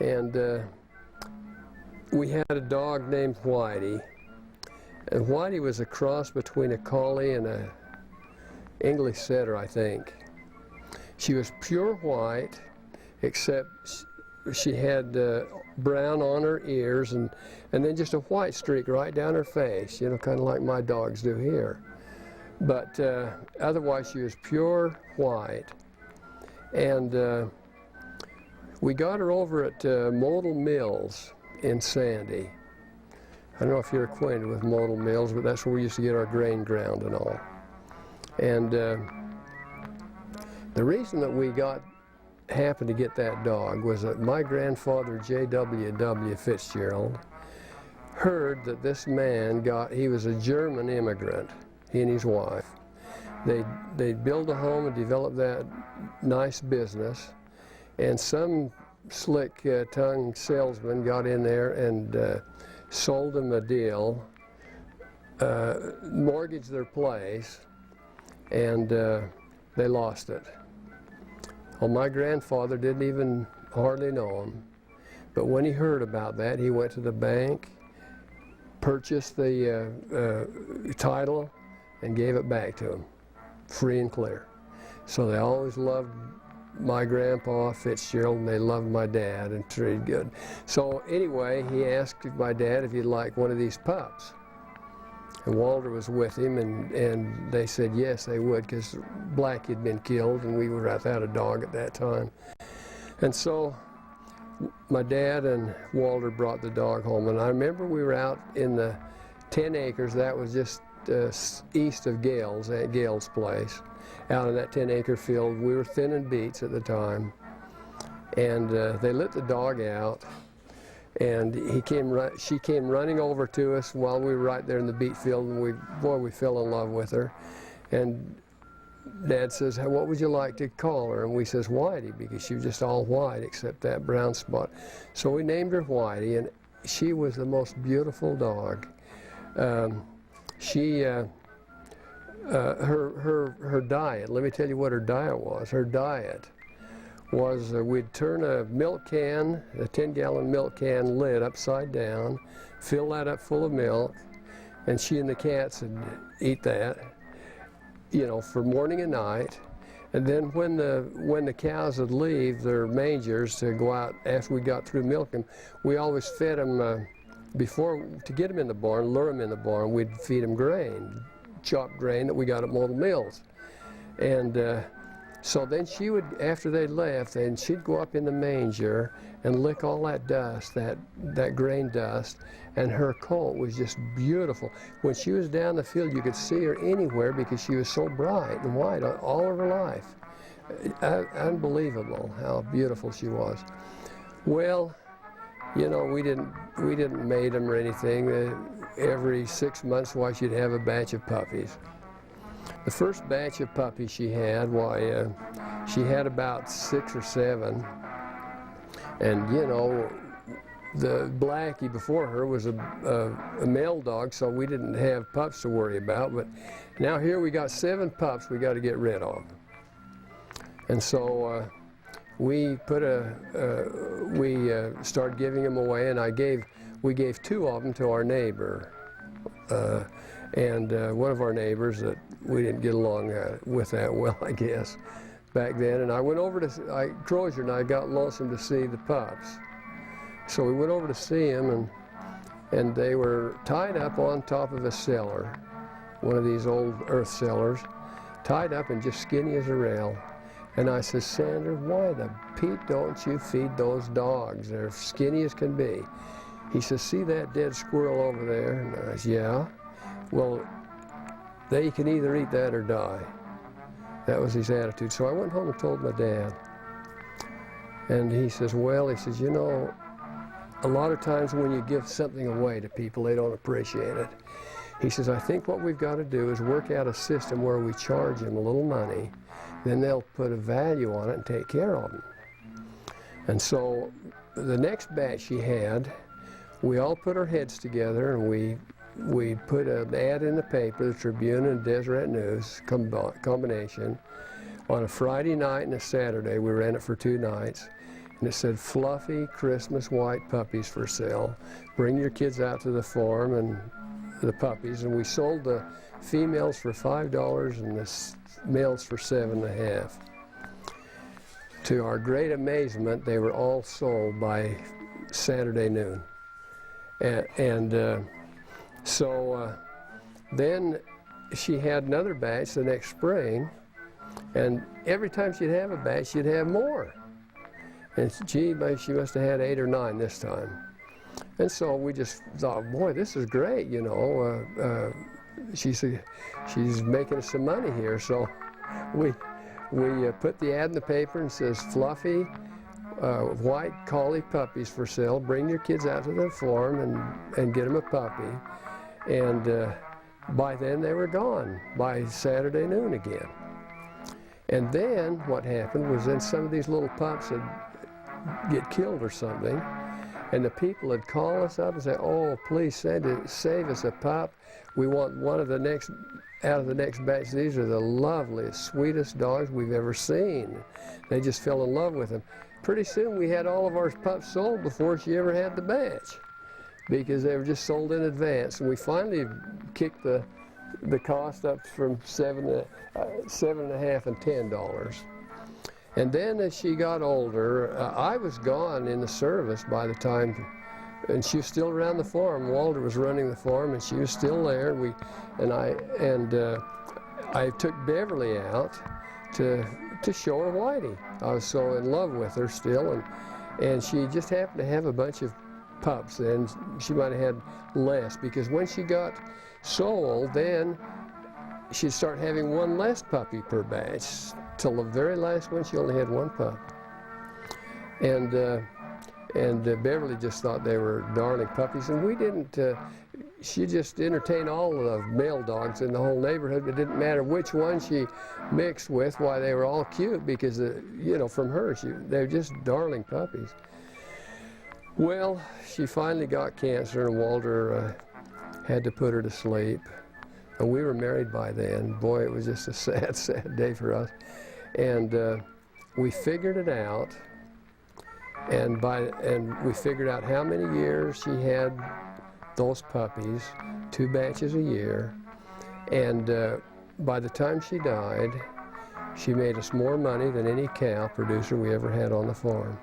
And we had a dog named Whitey. And Whitey was a cross between a collie and an English setter, I think. She was pure white, except she had brown on her ears, and then just a white streak right down her face, you know, kind of like my dogs do here. But otherwise, she was pure white. And we got her over at Modal Mills in Sandy. I don't know if you're acquainted with Modal Mills, but that's where we used to get our grain ground and all. And the reason that we happened to get that dog was that my grandfather, J.W. Fitzgerald, heard that this man he was a German immigrant, he and his wife. They'd build a home and develop that nice business, and some slick-tongued salesman got in there and sold them a deal, mortgaged their place, and they lost it. Well, my grandfather didn't even hardly know him, but when he heard about that, he went to the bank, purchased the title, and gave it back to him, free and clear. So they always loved my grandpa, Fitzgerald, and they loved my dad and treated good. So anyway, he asked my dad if he'd like one of these pups. And Walter was with him, and they said yes, they would, because Blackie had been killed, and we were without a dog at that time. And so my dad and Walter brought the dog home, and I remember we were out in the 10 acres, that was just east of Gale's, at Gale's place, out in that 10-acre field. We were thinning beets at the time, and they let the dog out, and she came running over to us while we were right there in the beet field, and we fell in love with her. And Dad says, what would you like to call her? And we says, Whitey, because she was just all white except that brown spot. So we named her Whitey, and she was the most beautiful dog. Her diet, let me tell you what her diet was. Her diet was we'd turn a milk can, a 10-gallon milk can lid upside down, fill that up full of milk, and she and the cats would eat that, you know, for morning and night. And then when the cows would leave their mangers to go out after we got through milking, we always fed them before, to get them in the barn, lure them in the barn, we'd feed them grain, chopped grain that we got at Model Mills. And so then she would, after they left, then she'd go up in the manger and lick all that dust, that grain dust, and her coat was just beautiful. When she was down the field, you could see her anywhere because she was so bright and white all of her life. Unbelievable how beautiful she was. Well, you know, we didn't mate them or anything. Every 6 months, why, she'd have a batch of puppies. The first batch of puppies she had, why, she had about 6 or 7. And, you know, the Blackie before her was a male dog, so we didn't have pups to worry about. But now here we got 7 pups we got to get rid of. And so we started giving them away, and we gave 2 of them to our neighbor. And one of our neighbors that we didn't get along with that well, I guess, back then. And I went over to, Crozier and I got lonesome to see the pups. So we went over to see them, and they were tied up on top of a cellar, one of these old earth cellars, tied up and just skinny as a rail. And I said, Sandra, why the Pete don't you feed those dogs? They're skinny as can be. He says, see that dead squirrel over there? And I said, yeah. Well, they can either eat that or die. That was his attitude. So I went home and told my dad. And he says, well, he says, you know, a lot of times when you give something away to people, they don't appreciate it. He says, I think what we've got to do is work out a system where we charge them a little money, then they'll put a value on it and take care of them. And so the next batch she had, we all put our heads together, and we put an ad in the paper, the Tribune and Deseret News combination, on a Friday night and a Saturday. We ran it for 2 nights. And it said, fluffy Christmas white puppies for sale. Bring your kids out to the farm and the puppies. And we sold the females for $5 and the males for $7.50. To our great amazement, they were all sold by Saturday noon. So then she had another batch the next spring, and every time she'd have a batch, she'd have more. And gee, she must have had 8 or 9 this time. And so we just thought, boy, this is great, you know. She's making us some money here. So we put the ad in the paper and says, fluffy white collie puppies for sale. Bring your kids out to the farm and get them a puppy. And by then they were gone, by Saturday noon again. And then what happened was then some of these little pups would get killed or something, and the people would call us up and say, oh, please save us a pup. We want one of the next, out of the next batch. These are the loveliest, sweetest dogs we've ever seen. They just fell in love with them. Pretty soon we had all of our pups sold before she ever had the batch, because they were just sold in advance. And we finally kicked the cost up from $7.50 and $10. And then as she got older, I was gone in the service by the time, and she was still around the farm. Walter was running the farm, and she was still there. I took Beverly out to show her Whitey. I was so in love with her still, and she just happened to have a bunch of pups, and she might have had less, because when she got so old, then she'd start having 1 less puppy per batch. Till the very last one, she only had 1 pup. And Beverly just thought they were darling puppies, and we didn't. She just entertained all the male dogs in the whole neighborhood. It didn't matter which one she mixed with. Why, they were all cute, because you know, from her, they were just darling puppies. Well, she finally got cancer, and Walter had to put her to sleep. And we were married by then. Boy, it was just a sad, sad day for us. And we figured it out, and we figured out how many years she had those puppies, 2 batches a year. And by the time she died, she made us more money than any cow producer we ever had on the farm.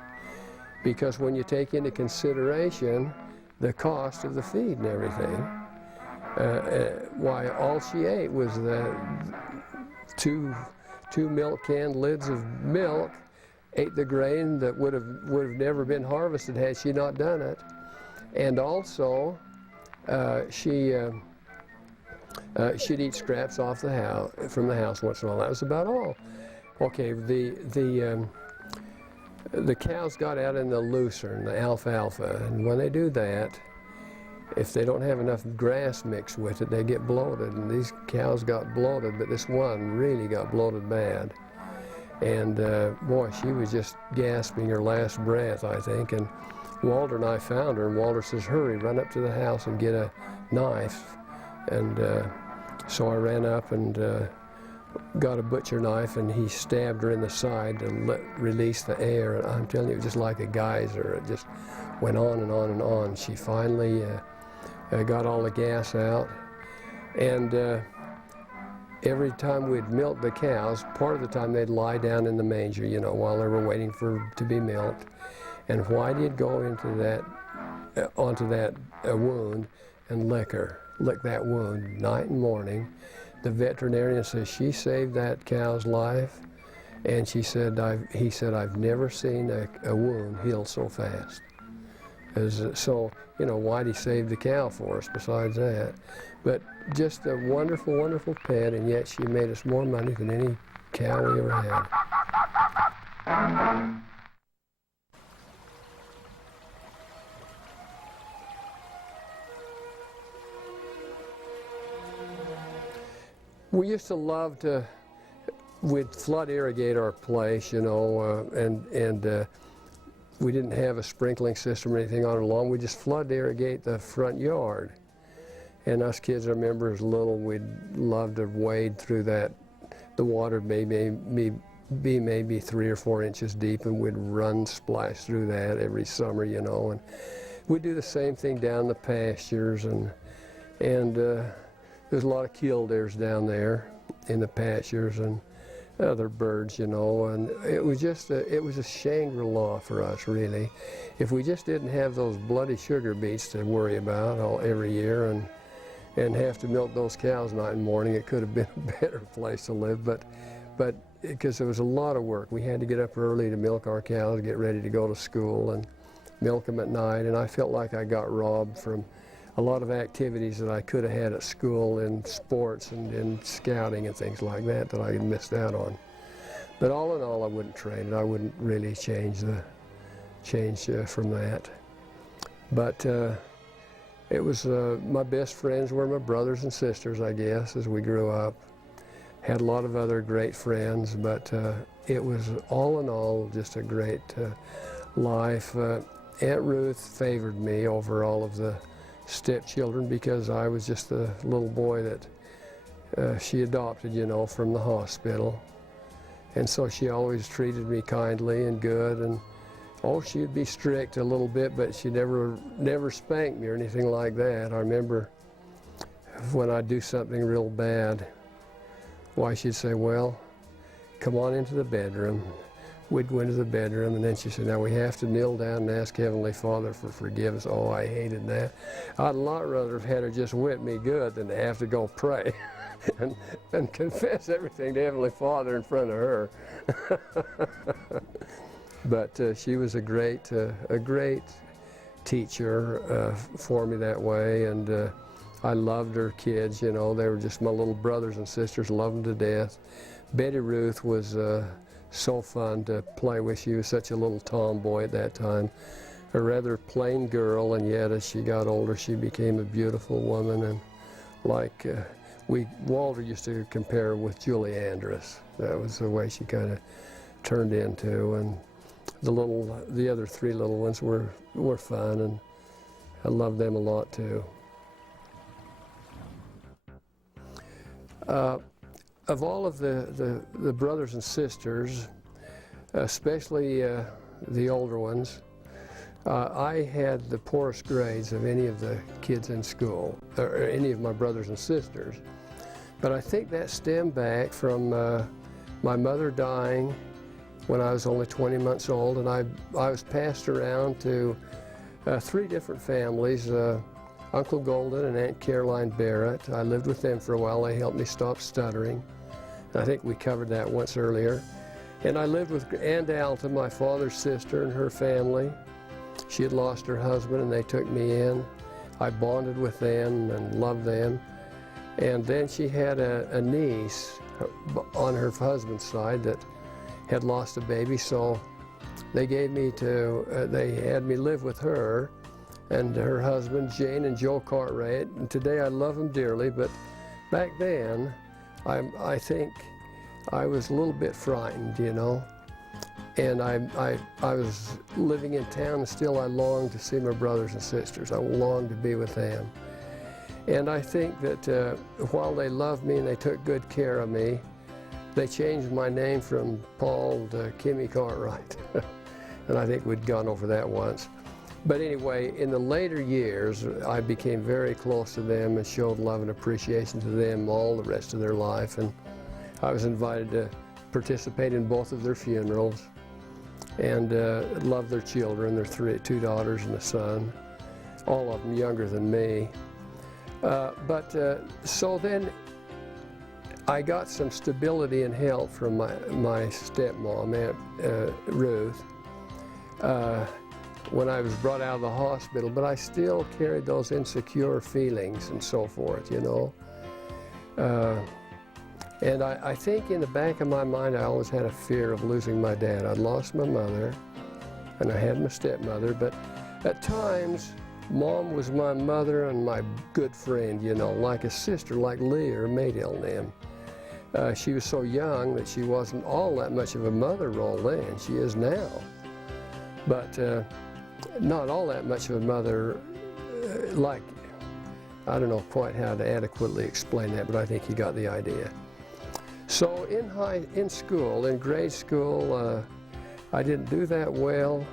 Because when you take into consideration the cost of the feed and everything, why all she ate was the two milk can lids of milk, ate the grain that would have never been harvested had she not done it, and also she'd eat scraps off the house from the house once in a while. That was about all. Okay, the cows got out in the lucerne, the alfalfa, and when they do that, if they don't have enough grass mixed with it, they get bloated, and these cows got bloated, but this one really got bloated bad. And boy, she was just gasping her last breath, I think, and Walter and I found her, and Walter says, "Hurry, run up to the house and get a knife." And so I ran up and got a butcher knife, and he stabbed her in the side to release the air. And I'm telling you, it was just like a geyser. It just went on and on and on. She finally got all the gas out. And every time we'd milk the cows, part of the time they'd lie down in the manger, you know, while they were waiting to be milked. And Whitey'd go onto that wound and lick that wound night and morning. The veterinarian says she saved that cow's life, and he said, I've never seen a wound heal so fast. So, you know, Whitey saved the cow for us besides that. But just a wonderful, wonderful pet, and yet she made us more money than any cow we ever had. We used to love we'd flood irrigate our place, you know, and we didn't have a sprinkling system or anything on the lawn. We just flood irrigate the front yard. And us kids, I remember as little, we'd love to wade through that. The water may be maybe 3 or 4 inches deep, and we'd run, splash through that every summer, you know. And we'd do the same thing down the pastures, and there's a lot of killdeers down there in the pastures and other birds, you know, and it was just it was a Shangri-La for us, really. If we just didn't have those bloody sugar beets to worry about every year and have to milk those cows night and morning, it could have been a better place to live, but because there was a lot of work. We had to get up early to milk our cows, get ready to go to school, and milk them at night, and I felt like I got robbed from a lot of activities that I could have had at school in sports and in scouting and things like that I had missed out on. But all in all, I wouldn't trade it. I wouldn't really change from that. But it was my best friends were my brothers and sisters, I guess, as we grew up. Had a lot of other great friends, but it was all in all just a great life. Aunt Ruth favored me over all of the stepchildren because I was just the little boy that she adopted, you know, from the hospital. And so she always treated me kindly and good, and she'd be strict a little bit, but she never spanked me or anything like that. I remember when I'd do something real bad, why she'd say, "Well, come on into the bedroom." We'd go into the bedroom, and then she said, "Now we have to kneel down and ask Heavenly Father for forgiveness." Oh, I hated that. I'd a lot rather have had her just whip me good than to have to go pray and confess everything to Heavenly Father in front of her. But she was a great teacher for me that way, and I loved her kids. You know, they were just my little brothers and sisters. Loved them to death. Betty Ruth was so fun to play with. She was such a little tomboy at that time, a rather plain girl, and yet as she got older she became a beautiful woman, and like Walter used to compare her with Julie Andress. That was the way she kind of turned into, and the other 3 little ones were fun, and I loved them a lot too. Of all of the brothers and sisters, especially the older ones, I had the poorest grades of any of the kids in school, or any of my brothers and sisters. But I think that stemmed back from my mother dying when I was only 20 months old, and I was passed around to 3 different families, Uncle Golden and Aunt Caroline Barrett. I lived with them for a while. They helped me stop stuttering. I think we covered that once earlier. And I lived with Aunt Alta, my father's sister, and her family. She had lost her husband, and they took me in. I bonded with them and loved them. And then she had a niece on her husband's side that had lost a baby, so they gave me they had me live with her and her husband, Jane and Joe Cartwright. And today I love them dearly, but back then, I think I was a little bit frightened, you know. And I was living in town, and still I longed to see my brothers and sisters. I longed to be with them. And I think that while they loved me and they took good care of me, they changed my name from Paul to Kimmy Cartwright. And I think we'd gone over that once. But anyway, in the later years, I became very close to them and showed love and appreciation to them all the rest of their life. And I was invited to participate in both of their funerals and loved their children, their 2 daughters and a son, all of them younger than me. So then I got some stability and help from my stepmom, Aunt Ruth, when I was brought out of the hospital, but I still carried those insecure feelings and so forth, you know. And I think in the back of my mind I always had a fear of losing my dad. I'd lost my mother, and I had my stepmother, but at times Mom was my mother and my good friend, you know, like a sister, like Lee, her maiden name. She was so young that she wasn't all that much of a mother role then. She is now. But not all that much of a mother, like, I don't know quite how to adequately explain that, but I think you got the idea. So in school, in grade school, I didn't do that well.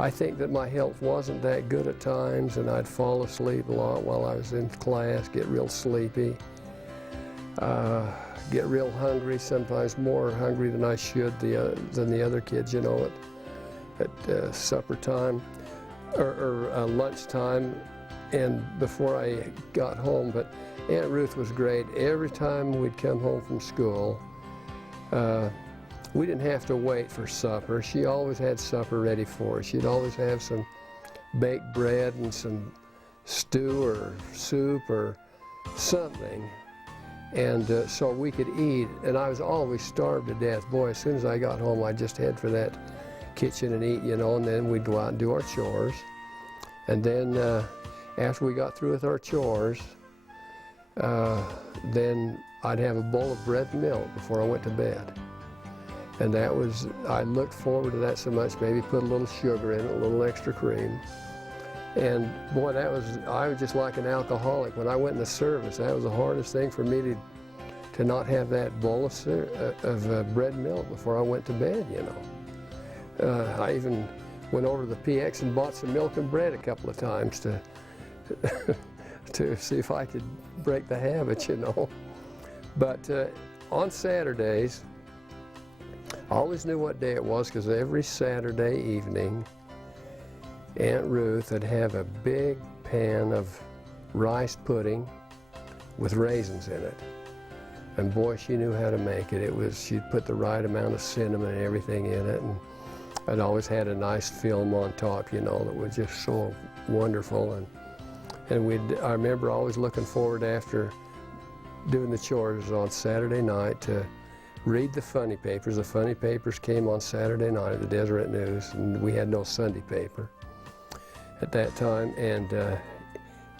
I think that my health wasn't that good at times, and I'd fall asleep a lot while I was in class, get real sleepy, get real hungry, sometimes more hungry than I should than the other kids, you know, at supper time or lunch time and before I got home. But Aunt Ruth was great. Every time we'd come home from school, we didn't have to wait for supper. She always had supper ready for us. She'd always have some baked bread and some stew or soup or something. And so we could eat, and I was always starved to death. Boy, as soon as I got home, I'd just head for that kitchen and eat, you know, and then we'd go out and do our chores. And then after we got through with our chores, then I'd have a bowl of bread and milk before I went to bed. And that was, I looked forward to that so much, maybe put a little sugar in it, a little extra cream. And boy, I was just like an alcoholic. When I went in the service, that was the hardest thing for me to not have that bowl of bread and milk before I went to bed, you know. I even went over to the PX and bought some milk and bread a couple of times to see if I could break the habit, you know. But on Saturdays, I always knew what day it was, because every Saturday evening, Aunt Ruth would have a big pan of rice pudding with raisins in it. And boy, she knew how to make it. She'd put the right amount of cinnamon and everything in it, and it always had a nice film on top, you know, that was just so wonderful. And I remember always looking forward after doing the chores on Saturday night to read the funny papers. The funny papers came on Saturday night at the Deseret News, and we had no Sunday paper at that time, and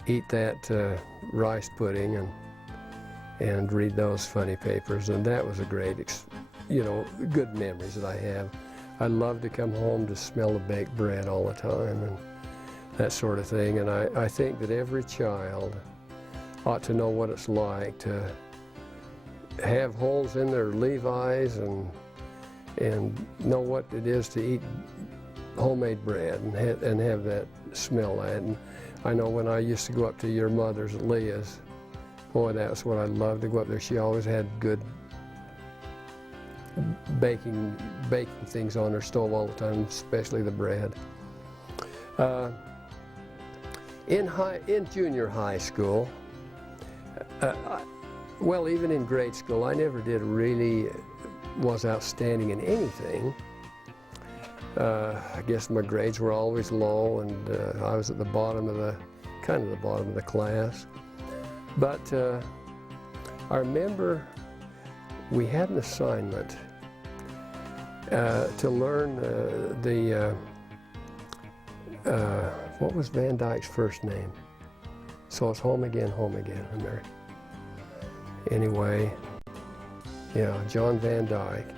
eat that rice pudding and read those funny papers. And that was a great you know, good memories that I have. I love to come home to smell the baked bread all the time and that sort of thing. And I think that every child ought to know what it's like to have holes in their Levi's and know what it is to eat homemade bread and have that smell that. And I know when I used to go up to your mother's, Leah's, boy, that's what I loved to go up there. She always had good baking things on her stove all the time, especially the bread. In junior high school, well, even in grade school, I never did really was outstanding in anything. I guess my grades were always low, and I was at the bottom of kind of the bottom of the class. But I remember we had an assignment to learn what was Van Dyke's first name? So it's home again, America. Anyway, yeah, John Van Dyke.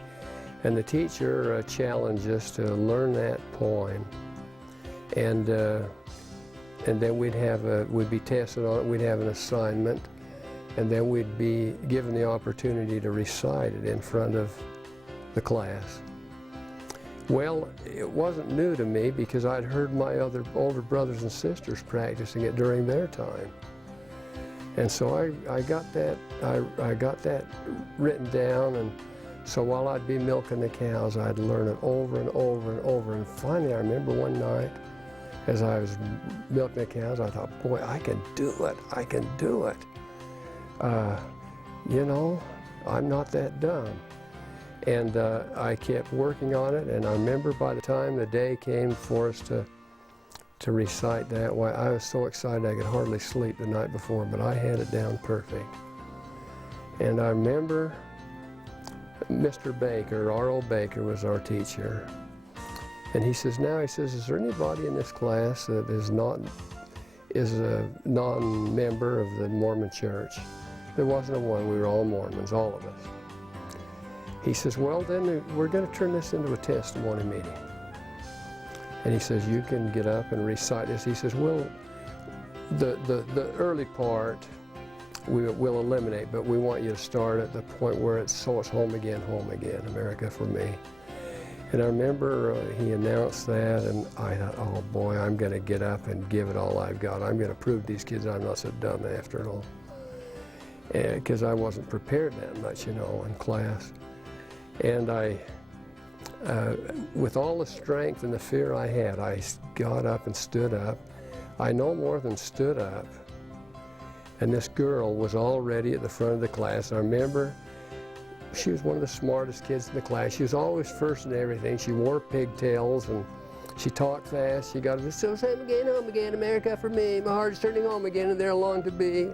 And the teacher challenged us to learn that poem, and then we'd be tested on it. We'd have an assignment, and then we'd be given the opportunity to recite it in front of the class. Well, it wasn't new to me because I'd heard my other older brothers and sisters practicing it during their time. And so I got that written down, and so while I'd be milking the cows, I'd learn it over and over and over. And finally, I remember one night, as I was milking the cows, I thought, boy, I can do it. I can do it. You know, I'm not that dumb. And I kept working on it, and I remember by the time the day came for us to recite that, why I was so excited I could hardly sleep the night before, but I had it down perfect. And I remember Mr. Baker, R.O. Baker, was our teacher. And he says, is there anybody in this class that is a non-member of the Mormon Church? There wasn't a one. We were all Mormons, all of us. He says, well, then we're going to turn this into a testimony meeting. And he says, you can get up and recite this. He says, well, the early part we'll eliminate, but we want you to start at the point where it's home again, America for me. And I remember he announced that, and I thought, oh boy, I'm going to get up and give it all I've got. I'm going to prove to these kids I'm not so dumb after all. Because I wasn't prepared that much, you know, in class. And with all the strength and the fear I had, I got up and stood up. I no more than stood up. And this girl was already at the front of the class. I remember she was one of the smartest kids in the class. She was always first in everything. She wore pigtails and she talked fast. She got it, so home again, America for me. My heart is turning home again, and there I long to be.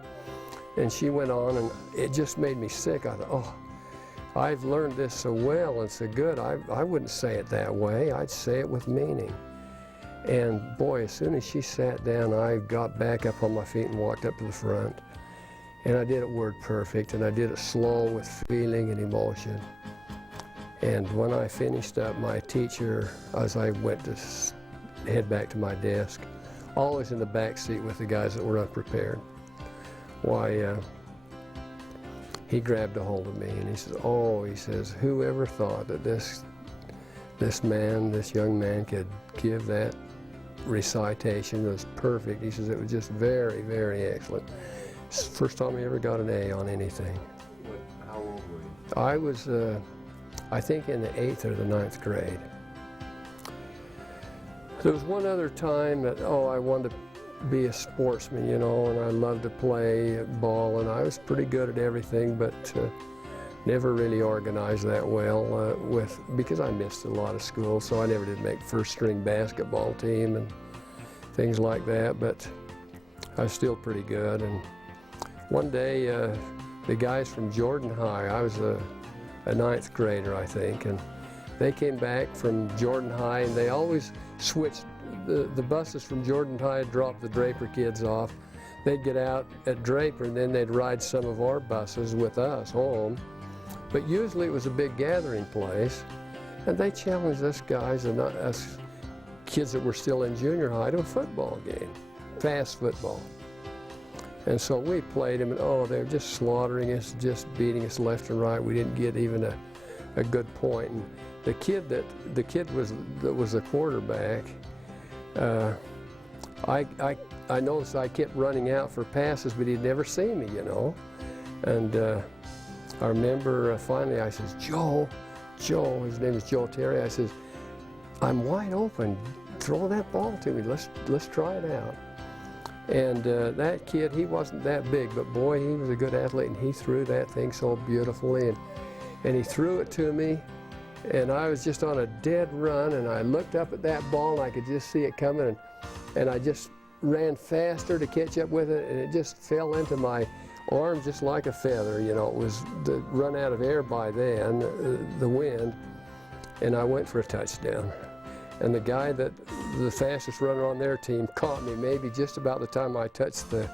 And she went on, and it just made me sick. I thought, oh, I've learned this so well and so good. I wouldn't say it that way. I'd say it with meaning. And boy, as soon as she sat down, I got back up on my feet and walked up to the front. And I did it word perfect, and I did it slow with feeling and emotion. And when I finished up, my teacher, as I went to head back to my desk, always in the back seat with the guys that were unprepared, why, he grabbed a hold of me and he says, oh, he says, whoever thought that this young man could give that recitation? It was perfect. He says it was just very, very excellent. First time I ever got an A on anything. How old were you? I was, I think, in the 8th or the 9th grade. There was one other time that, I wanted to be a sportsman, you know, and I loved to play ball, and I was pretty good at everything, but never really organized that well because I missed a lot of school, so I never did make first-string basketball team and things like that, but I was still pretty good. And one day, the guys from Jordan High, I was a 9th grader, I think, and they came back from Jordan High, and they always switched. The buses from Jordan High dropped the Draper kids off. They'd get out at Draper, and then they'd ride some of our buses with us home. But usually it was a big gathering place, and they challenged us guys and us kids that were still in junior high to a football game, fast football. And so we played them, and oh, they were just slaughtering us, just beating us left and right. We didn't get even a good point. And the kid that was the quarterback, I noticed I kept running out for passes, but he'd never see me, you know. And I remember finally I says, Joe, his name is Joe Terry. I says, I'm wide open. Throw that ball to me. Let's try it out. And that kid, he wasn't that big, but boy, he was a good athlete, and he threw that thing so beautifully. And he threw it to me, and I was just on a dead run, and I looked up at that ball, and I could just see it coming, and I just ran faster to catch up with it, and it just fell into my arm just like a feather. You know, it was run out of air by then, the wind, and I went for a touchdown. And the guy the fastest runner on their team caught me maybe just about the time I touched the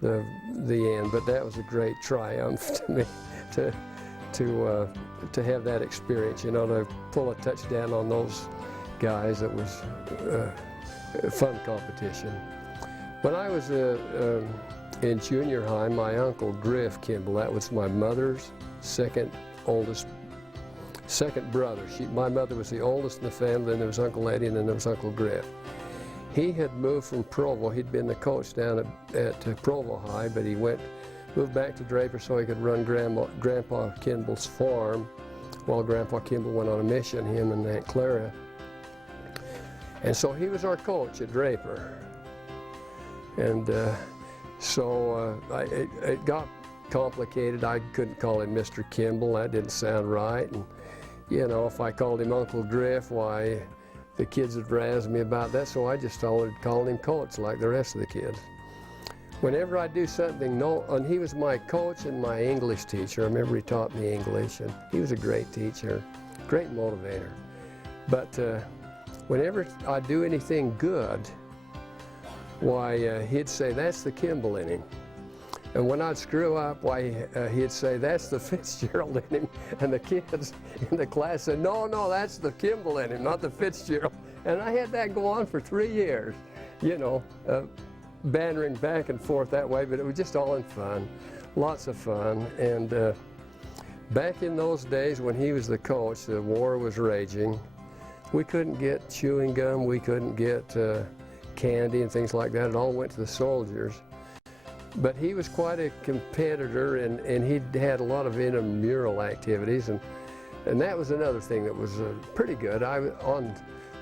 end. But that was a great triumph to me to have that experience. You know, to pull a touchdown on those guys. It was a fun competition. When I was in junior high, my uncle Griff Kimball, that was my mother's second brother. My mother was the oldest in the family, then there was Uncle Eddie, and then there was Uncle Griff. He had moved from Provo. He'd been the coach down at Provo High, but he moved back to Draper so he could run Grandpa Kimball's farm while Grandpa Kimball went on a mission, him and Aunt Clara. And so he was our coach at Draper. And so it got complicated. I couldn't call him Mr. Kimball. That didn't sound right. And you know, if I called him Uncle Griff, why, the kids would razz me about that, so I just started calling him Coach like the rest of the kids. Whenever I do something, and he was my coach and my English teacher. I remember he taught me English, and he was a great teacher, great motivator. But whenever I do anything good, why, he'd say, that's the Kimball in him. And when I'd screw up, why, he'd say, that's the Fitzgerald in him. And the kids in the class said, no, that's the Kimball in him, not the Fitzgerald. And I had that go on for 3 years, you know, bantering back and forth that way, but it was just all in fun, lots of fun. And back in those days when he was the coach, the war was raging. We couldn't get chewing gum, we couldn't get candy and things like that. It all went to the soldiers. But he was quite a competitor, and he had a lot of intramural activities, and that was another thing that was pretty good. On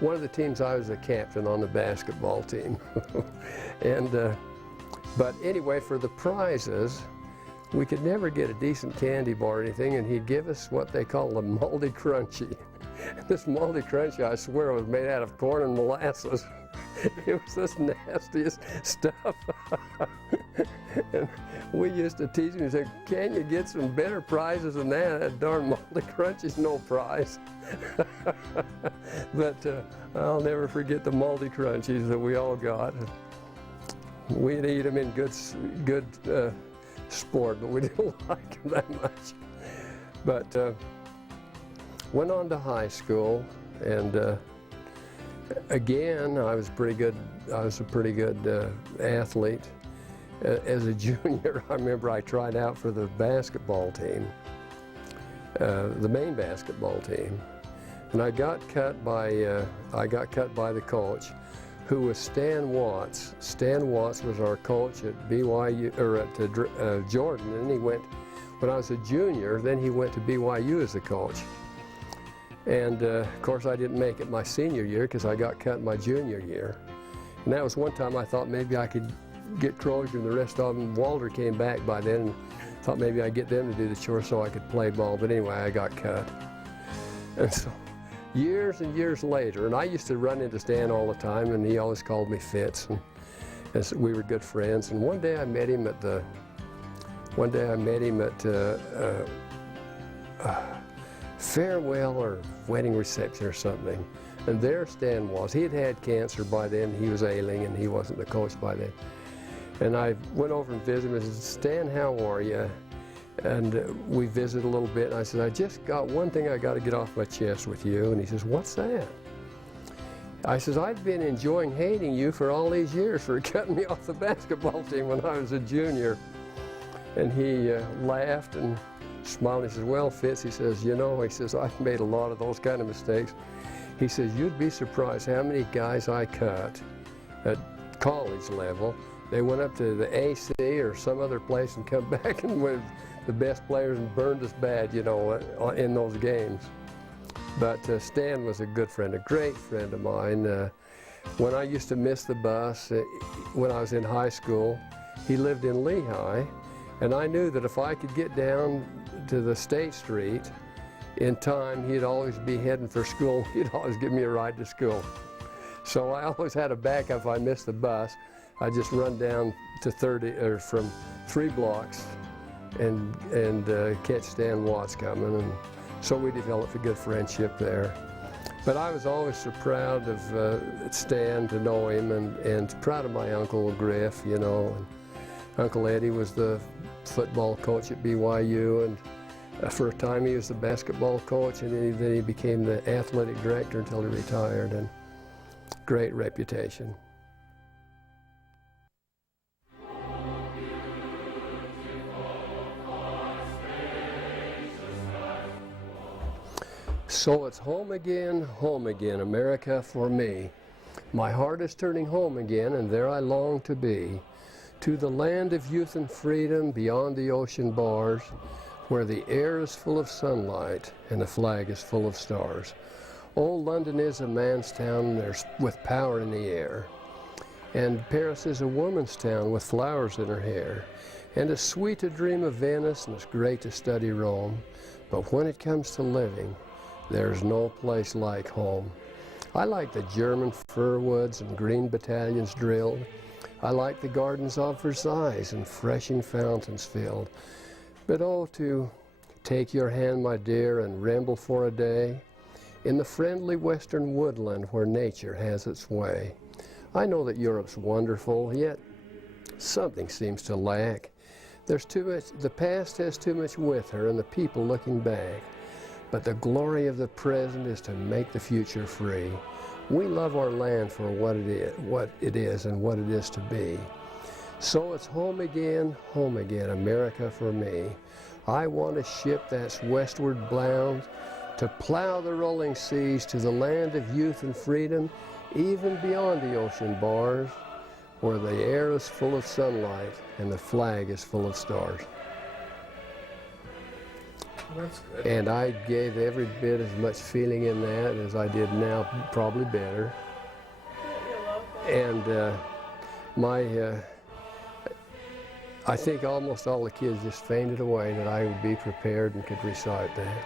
one of the teams, I was a captain on the basketball team. But anyway, for the prizes, we could never get a decent candy bar or anything, and he'd give us what they call a moldy crunchy. This moldy crunchy, I swear, was made out of corn and molasses. It was this nastiest stuff. And we used to tease him and say, can you get some better prizes than that? That darn moldy crunchy's no prize. But I'll never forget the moldy crunchies that we all got. We'd eat them in good sport, but we didn't like them that much. But went on to high school, and again, I was pretty good. I was a pretty good athlete. As a junior, I remember I tried out for the basketball team, the main basketball team, and I got cut by the coach, who was Stan Watts. Stan Watts was our coach at BYU or at Jordan, and he went when I was a junior. Then he went to BYU as the coach. And of course, I didn't make it my senior year because I got cut my junior year. And that was one time I thought maybe I could get Crozier and the rest of them. Walter came back by then, and thought maybe I'd get them to do the chores so I could play ball. But anyway, I got cut. And so years and years later, and I used to run into Stan all the time, and he always called me Fitz, and so we were good friends. And one day I met him at farewell or wedding reception or something. And there Stan was. He had had cancer by then. He was ailing, and he wasn't the coach by then. And I went over and visited him and said, Stan, how are you? And we visited a little bit, and I said, I just got one thing I got to get off my chest with you. And he says, what's that? I says, I've been enjoying hating you for all these years for cutting me off the basketball team when I was a junior. And he laughed and smiled. He says, well, Fitz, he says, you know, he says, I've made a lot of those kind of mistakes. He says, you'd be surprised how many guys I cut at college level. They went up to the AC or some other place and come back and were the best players and burned us bad, you know, in those games. But Stan was a good friend, a great friend of mine. When I used to miss the bus, when I was in high school, he lived in Lehigh, and I knew that if I could get down to the State Street in time, he'd always be heading for school. He'd always give me a ride to school. So I always had a backup if I missed the bus. I'd just run down to from 3 blocks and catch Stan Watts coming. And so we developed a good friendship there. But I was always so proud of Stan, to know him, and proud of my Uncle Griff, you know. And Uncle Eddie was the football coach at BYU, and for a time he was the basketball coach, and then he became the athletic director until he retired, and great reputation. So it's home again, America for me. My heart is turning home again, and there I long to be, to the land of youth and freedom beyond the ocean bars, where the air is full of sunlight and the flag is full of stars. Old London is a man's town, there's with power in the air, and Paris is a woman's town with flowers in her hair, and it's sweet to dream of Venice and it's great to study Rome, but when it comes to living, there's no place like home. I like the German fir woods and green battalions drilled. I like the gardens of Versailles and freshing fountains filled. But oh, to take your hand, my dear, and ramble for a day in the friendly western woodland where nature has its way. I know that Europe's wonderful, yet something seems to lack. There's too much, the past has too much with her and the people looking back. But the glory of the present is to make the future free. We love our land for what it is and what it is to be. So it's home again, America for me. I want a ship that's westward bound to plow the rolling seas to the land of youth and freedom, even beyond the ocean bars, where the air is full of sunlight and the flag is full of stars. That's good. And I gave every bit as much feeling in that as I did now, probably better. And I think almost all the kids just fainted away that I would be prepared and could recite that.